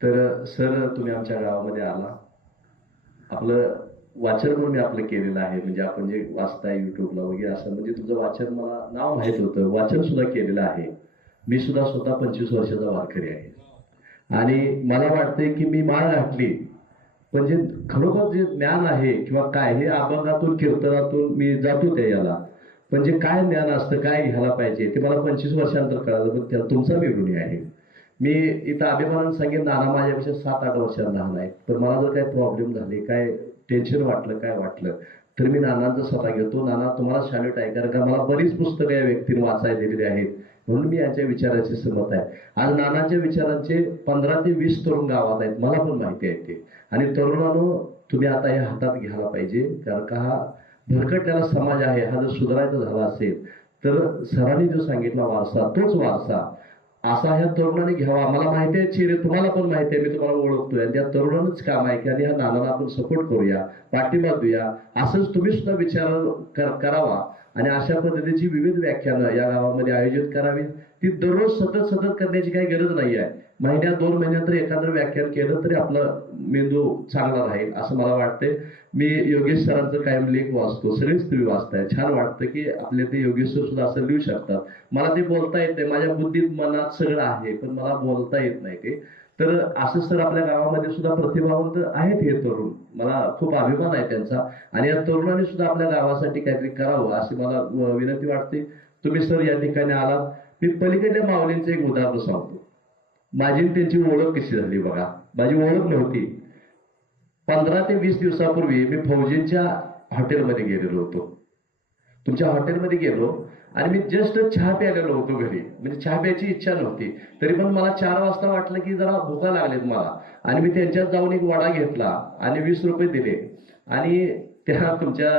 तर सर तुम्ही आमच्या गावामध्ये आला. आपलं वाचन म्हणून मी आपलं केलेलं आहे, म्हणजे आपण जे वाचताय युट्यूबला वगैरे असं, म्हणजे तुझं वाचन मला नाव माहीत होतं, वाचन सुद्धा केलेलं आहे. मी सुद्धा स्वतः 25 वर्षाचा वारकरी आहे आणि मला वाटतंय की मी माळ घातली पण जे खरोखर जे ज्ञान आहे किंवा काय हे अभंगातून कीर्तनातून मी जातो त्या याला, पण जे काय ज्ञान असतं काय घ्यायला पाहिजे ते मला 25 वर्षानंतर कळालं. पण त्या तुमचा मी ऋणी आहे. मी इथं अभिमानानं सांगेन नाना माझ्यापेक्षा 7-8 वर्षांना लहान आहे, तर मला जर काही प्रॉब्लेम झाले, काय टेन्शन वाटलं, काय वाटलं तर मी नानांचा स्वतः घेतो. नाना तुम्हाला सॅल्यूट आहे, कारण का मला बरीच पुस्तकं या व्यक्तीने वाचायला दिलेली आहेत, म्हणून मी यांच्या विचाराची सहमत आहे. आज नानांच्या विचारांचे 15 ते 20 तरुण गावात आहेत, मला पण माहिती आहे ते. आणि तरुणांनो तुम्ही आता हे हातात घ्यायला पाहिजे, कारण का हा भरकटलेला समाज आहे, हा जर सुधारायचा झाला असेल तर सरांनी जो सांगितला वारसा तोच वारसा असा ह्या तरुणाने घ्यावा. मला माहिती आहे चेहरे तुम्हाला पण माहिती आहे, मी तुम्हाला ओळखतोय, आणि त्या तरुणांच काम आहे की आणि ह्या नानाला आपण सपोर्ट करूया, पाठिंबा देऊया. असंच तुम्ही सुद्धा विचार करावा आणि अशा पद्धतीची विविध व्याख्यानं या गावामध्ये आयोजित करावी. ती दररोज सतत करण्याची काही गरज नाही आहे. महिन्यात 2 महिन्यात तर एखादं व्याख्यान केलं तरी आपलं मेंदू चांगला राहील असं मला वाटतंय. मी योगेश सरांचं कायम लेख वाचतो, सगळेच तुम्ही वाचताय, छान वाटतं की आपले ते योगेश सर सुद्धा असं लिहू शकतात. मला ते बोलता येत नाही, माझ्या बुद्धीत मनात सगळं आहे पण मला बोलता येत नाही ते. तर असं सर आपल्या गावामध्ये सुद्धा प्रतिभावंत आहेत हे तरुण, मला खूप अभिमान आहे त्यांचा. आणि या तरुणांनी सुद्धा आपल्या गावासाठी काहीतरी करावं अशी मला विनंती वाटते. तुम्ही सर या ठिकाणी आलात. मी पलीकडल्या माऊलींचं एक उदाहरण सांगतो. माझी त्यांची ओळख कशी झाली बघा. माझी ओळख नव्हती. 15 ते 20 दिवसापूर्वी मी फौजींच्या हॉटेलमध्ये गेलेलो होतो. तुमच्या हॉटेलमध्ये गेलो आणि मी जस्ट चहा प्यायलेलो होतो घरी, म्हणजे चहा प्यायची इच्छा नव्हती, तरी पण मला 4 वाजता वाटलं की जरा भुका लागलेत मला, आणि मी त्यांच्यात जाऊन एक वडा घेतला आणि 20 रुपये दिले आणि त्या तुमच्या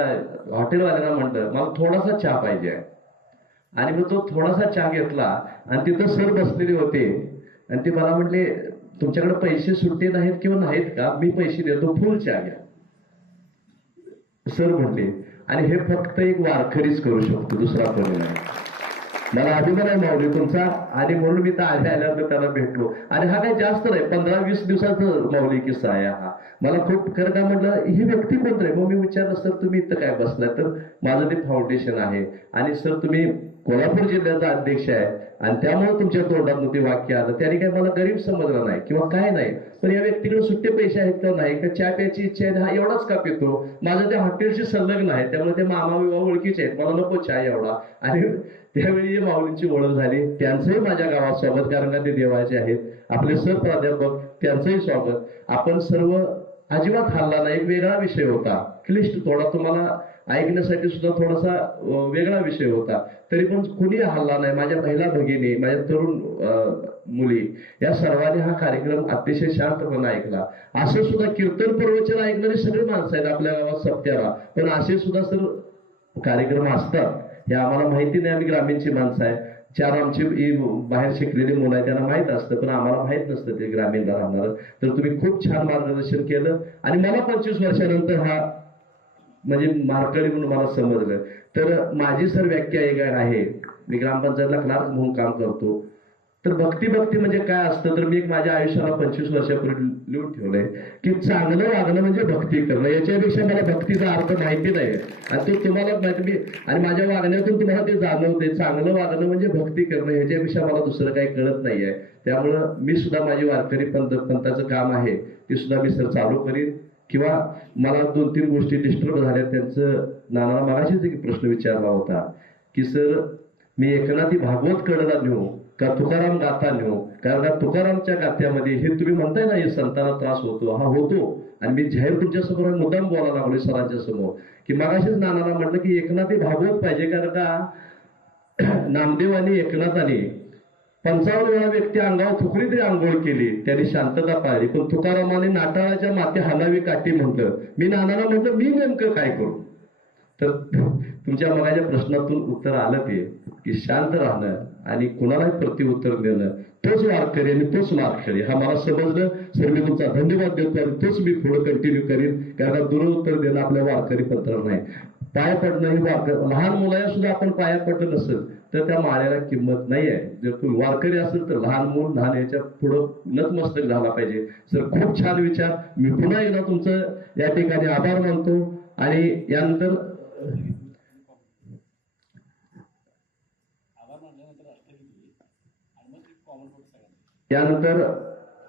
हॉटेलवाल्यांना म्हटलं मला थोडासा चहा पाहिजे आहे. आणि मग तो थोडासा चहा घेतला आणि तिथं सर बसलेले होते आणि ते मला म्हटले तुमच्याकडे पैसे सुट्टे नाहीत किंवा नाहीत का, मी पैसे देतो, फुल चहा घ्या सर म्हटले. आणि हे फक्त एक वारकरीच करू शकतो, दुसरा कोणी नाही. मला अभिमान आहे माऊली तुमचा, आणि म्हणून मी तर आल्यानंतर त्याला भेटलो. आणि हा काही जास्त नाही, 15-20 दिवसाचा माऊली किस्सा आहे हा. मला खूप खरं का म्हटलं ही व्यक्ती कोण आहे. मग मी विचारलं सर तुम्ही इथं काय बसलाय, तर माझं ते फाउंडेशन आहे आणि सर तुम्ही कोल्हापूर जिल्ह्याचा अध्यक्ष आहे आणि त्यामुळे तुमच्या तोंडातून ते वाक्य आलं. त्याने काय मला गरीब समजलं नाही किंवा काय नाही, पण या व्यक्तीकडे सुट्टे पैसे आहेत का नाही, का चहा प्यायची इच्छा आहे, हा एवढाच का पितो, माझं त्या हॉटेलशी संलग्न आहे, त्यामुळे ते मामा विवाह ओळखीचे आहेत, मला नको चहा एवढा. आणि त्यावेळी माऊलींची ओळख झाली. त्यांचंही माझ्या गावात स्वागत, कारण का ते देवाचे आहेत. आपले सर प्राध्यापक त्यांचंही स्वागत. आपण सर्व अजिबात हल्ला नाही. एक वेगळा विषय होता, क्लिष्ट थोडा, तुम्हाला ऐकण्यासाठी सुद्धा थोडासा वेगळा विषय होता, तरी पण कुणी हल्ला नाही. माझ्या महिला भगिनी, माझ्या तरुण मुली या सर्वांनी हा कार्यक्रम अतिशय शांतपणे ऐकला. असं सुद्धा कीर्तन प्रवचन ऐकणारी सगळी माणसं आहेत आपल्या गावात सप्त्याला, पण असे सुद्धा सर कार्यक्रम असतात हे आम्हाला माहिती नाही. आम्ही ग्रामीणची माणसं आहे. 4 आमची बाहेर शिकलेली मुलं आहे, त्यांना माहित असतं, पण आम्हाला माहित नसतं ते ग्रामीणला राहणार. तर तुम्ही खूप छान मार्गदर्शन केलं आणि मला 25 वर्षानंतर हा म्हणजे मार्कळी म्हणून मला समजलं. तर माझी सर व्याख्या एक आहे, मी ग्रामपंचायतला क्लार्क म्हणून काम करतो. तर भक्ती म्हणजे काय असतं, तर मी एक माझ्या आयुष्याला 25 वर्षापूर्वी लिहून ठेवलंय की चांगलं वागणं म्हणजे भक्ती करणं. याच्यापेक्षा मला भक्तीचा अर्थ माहिती नाही आणि तो तुम्हाला माहिती मी आणि माझ्या वागण्यातून तुम्हाला ते जाणवते. चांगलं वागणं म्हणजे भक्ती करणं, ह्याच्यापेक्षा मला दुसरं काही कळत नाहीये. त्यामुळं मी सुद्धा माझी वारकरी पंथाचं काम आहे ते सुद्धा मी सर चालू करीन. किंवा मला 2-3 गोष्टी डिस्टर्ब झाल्या. त्यांचं नाना मगाशीच एक प्रश्न विचारला होता की सर मी एकनाथी भागवत कडला नेऊ का तुकाराम गाथा नेऊ, कारण का तुकारामच्या गाथ्यामध्ये हे तुम्ही म्हणताय ना हे संतांना त्रास होतो, हा होतो. आणि मी जाहीर तुमच्या समोर मुद्दाम बोलायला लागलोय सरांच्या समोर की मगाशीच नानाला म्हटलं की एकनाथी भागवत पाहिजे, कारण का नामदेव आणि एकनाथाने 55 वेळा व्यक्ती अंगावर फुकरी तरी आंघोळ केली, त्यांनी शांतता पाळली. पण तुकारामाने नाटाळाच्या माती हालावी काठी म्हटलं. मी नानाला म्हटलं मी नेमकं काय करू. तर तुमच्या मगाच्या प्रश्नातून उत्तर आलं ते की शांत राहणं आणि कुणालाही प्रत्युत्तर देणं, तोच वारकरी आणि तोच मार्गकरी. हा मला समजलं सर. मी तुमचा धन्यवाद देतो आणि तोच मी पुढे कंटिन्यू करीन, कारण दुरुत्तर देणं आपल्या वारकरी पत्र नाही. पाया पडणं ही लहान मुलाला सुद्धा आपण पाया पडलं नसेल तर त्या माळ्याला किंमत नाही आहे. जर तुम्ही वारकरी असेल तर लहान मूल लहान याच्या पुढं नतमस्तक झाला पाहिजे. सर खूप छान विचार. मी पुन्हा एकदा तुमचं या ठिकाणी आभार मानतो आणि यानंतर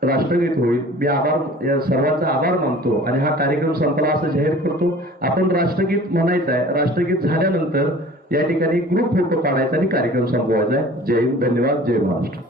राष्ट्रगीत होईल. मी या सर्वांचा आभार मानतो आणि हा कार्यक्रम संपला असं जाहीर करतो. आपण राष्ट्रगीत म्हणायचं आहे. राष्ट्रगीत झाल्यानंतर या ठिकाणी ग्रुप फोटो काढायचा आणि कार्यक्रम संपवायचा आहे. जय हिंद, धन्यवाद, जय महाराष्ट्र.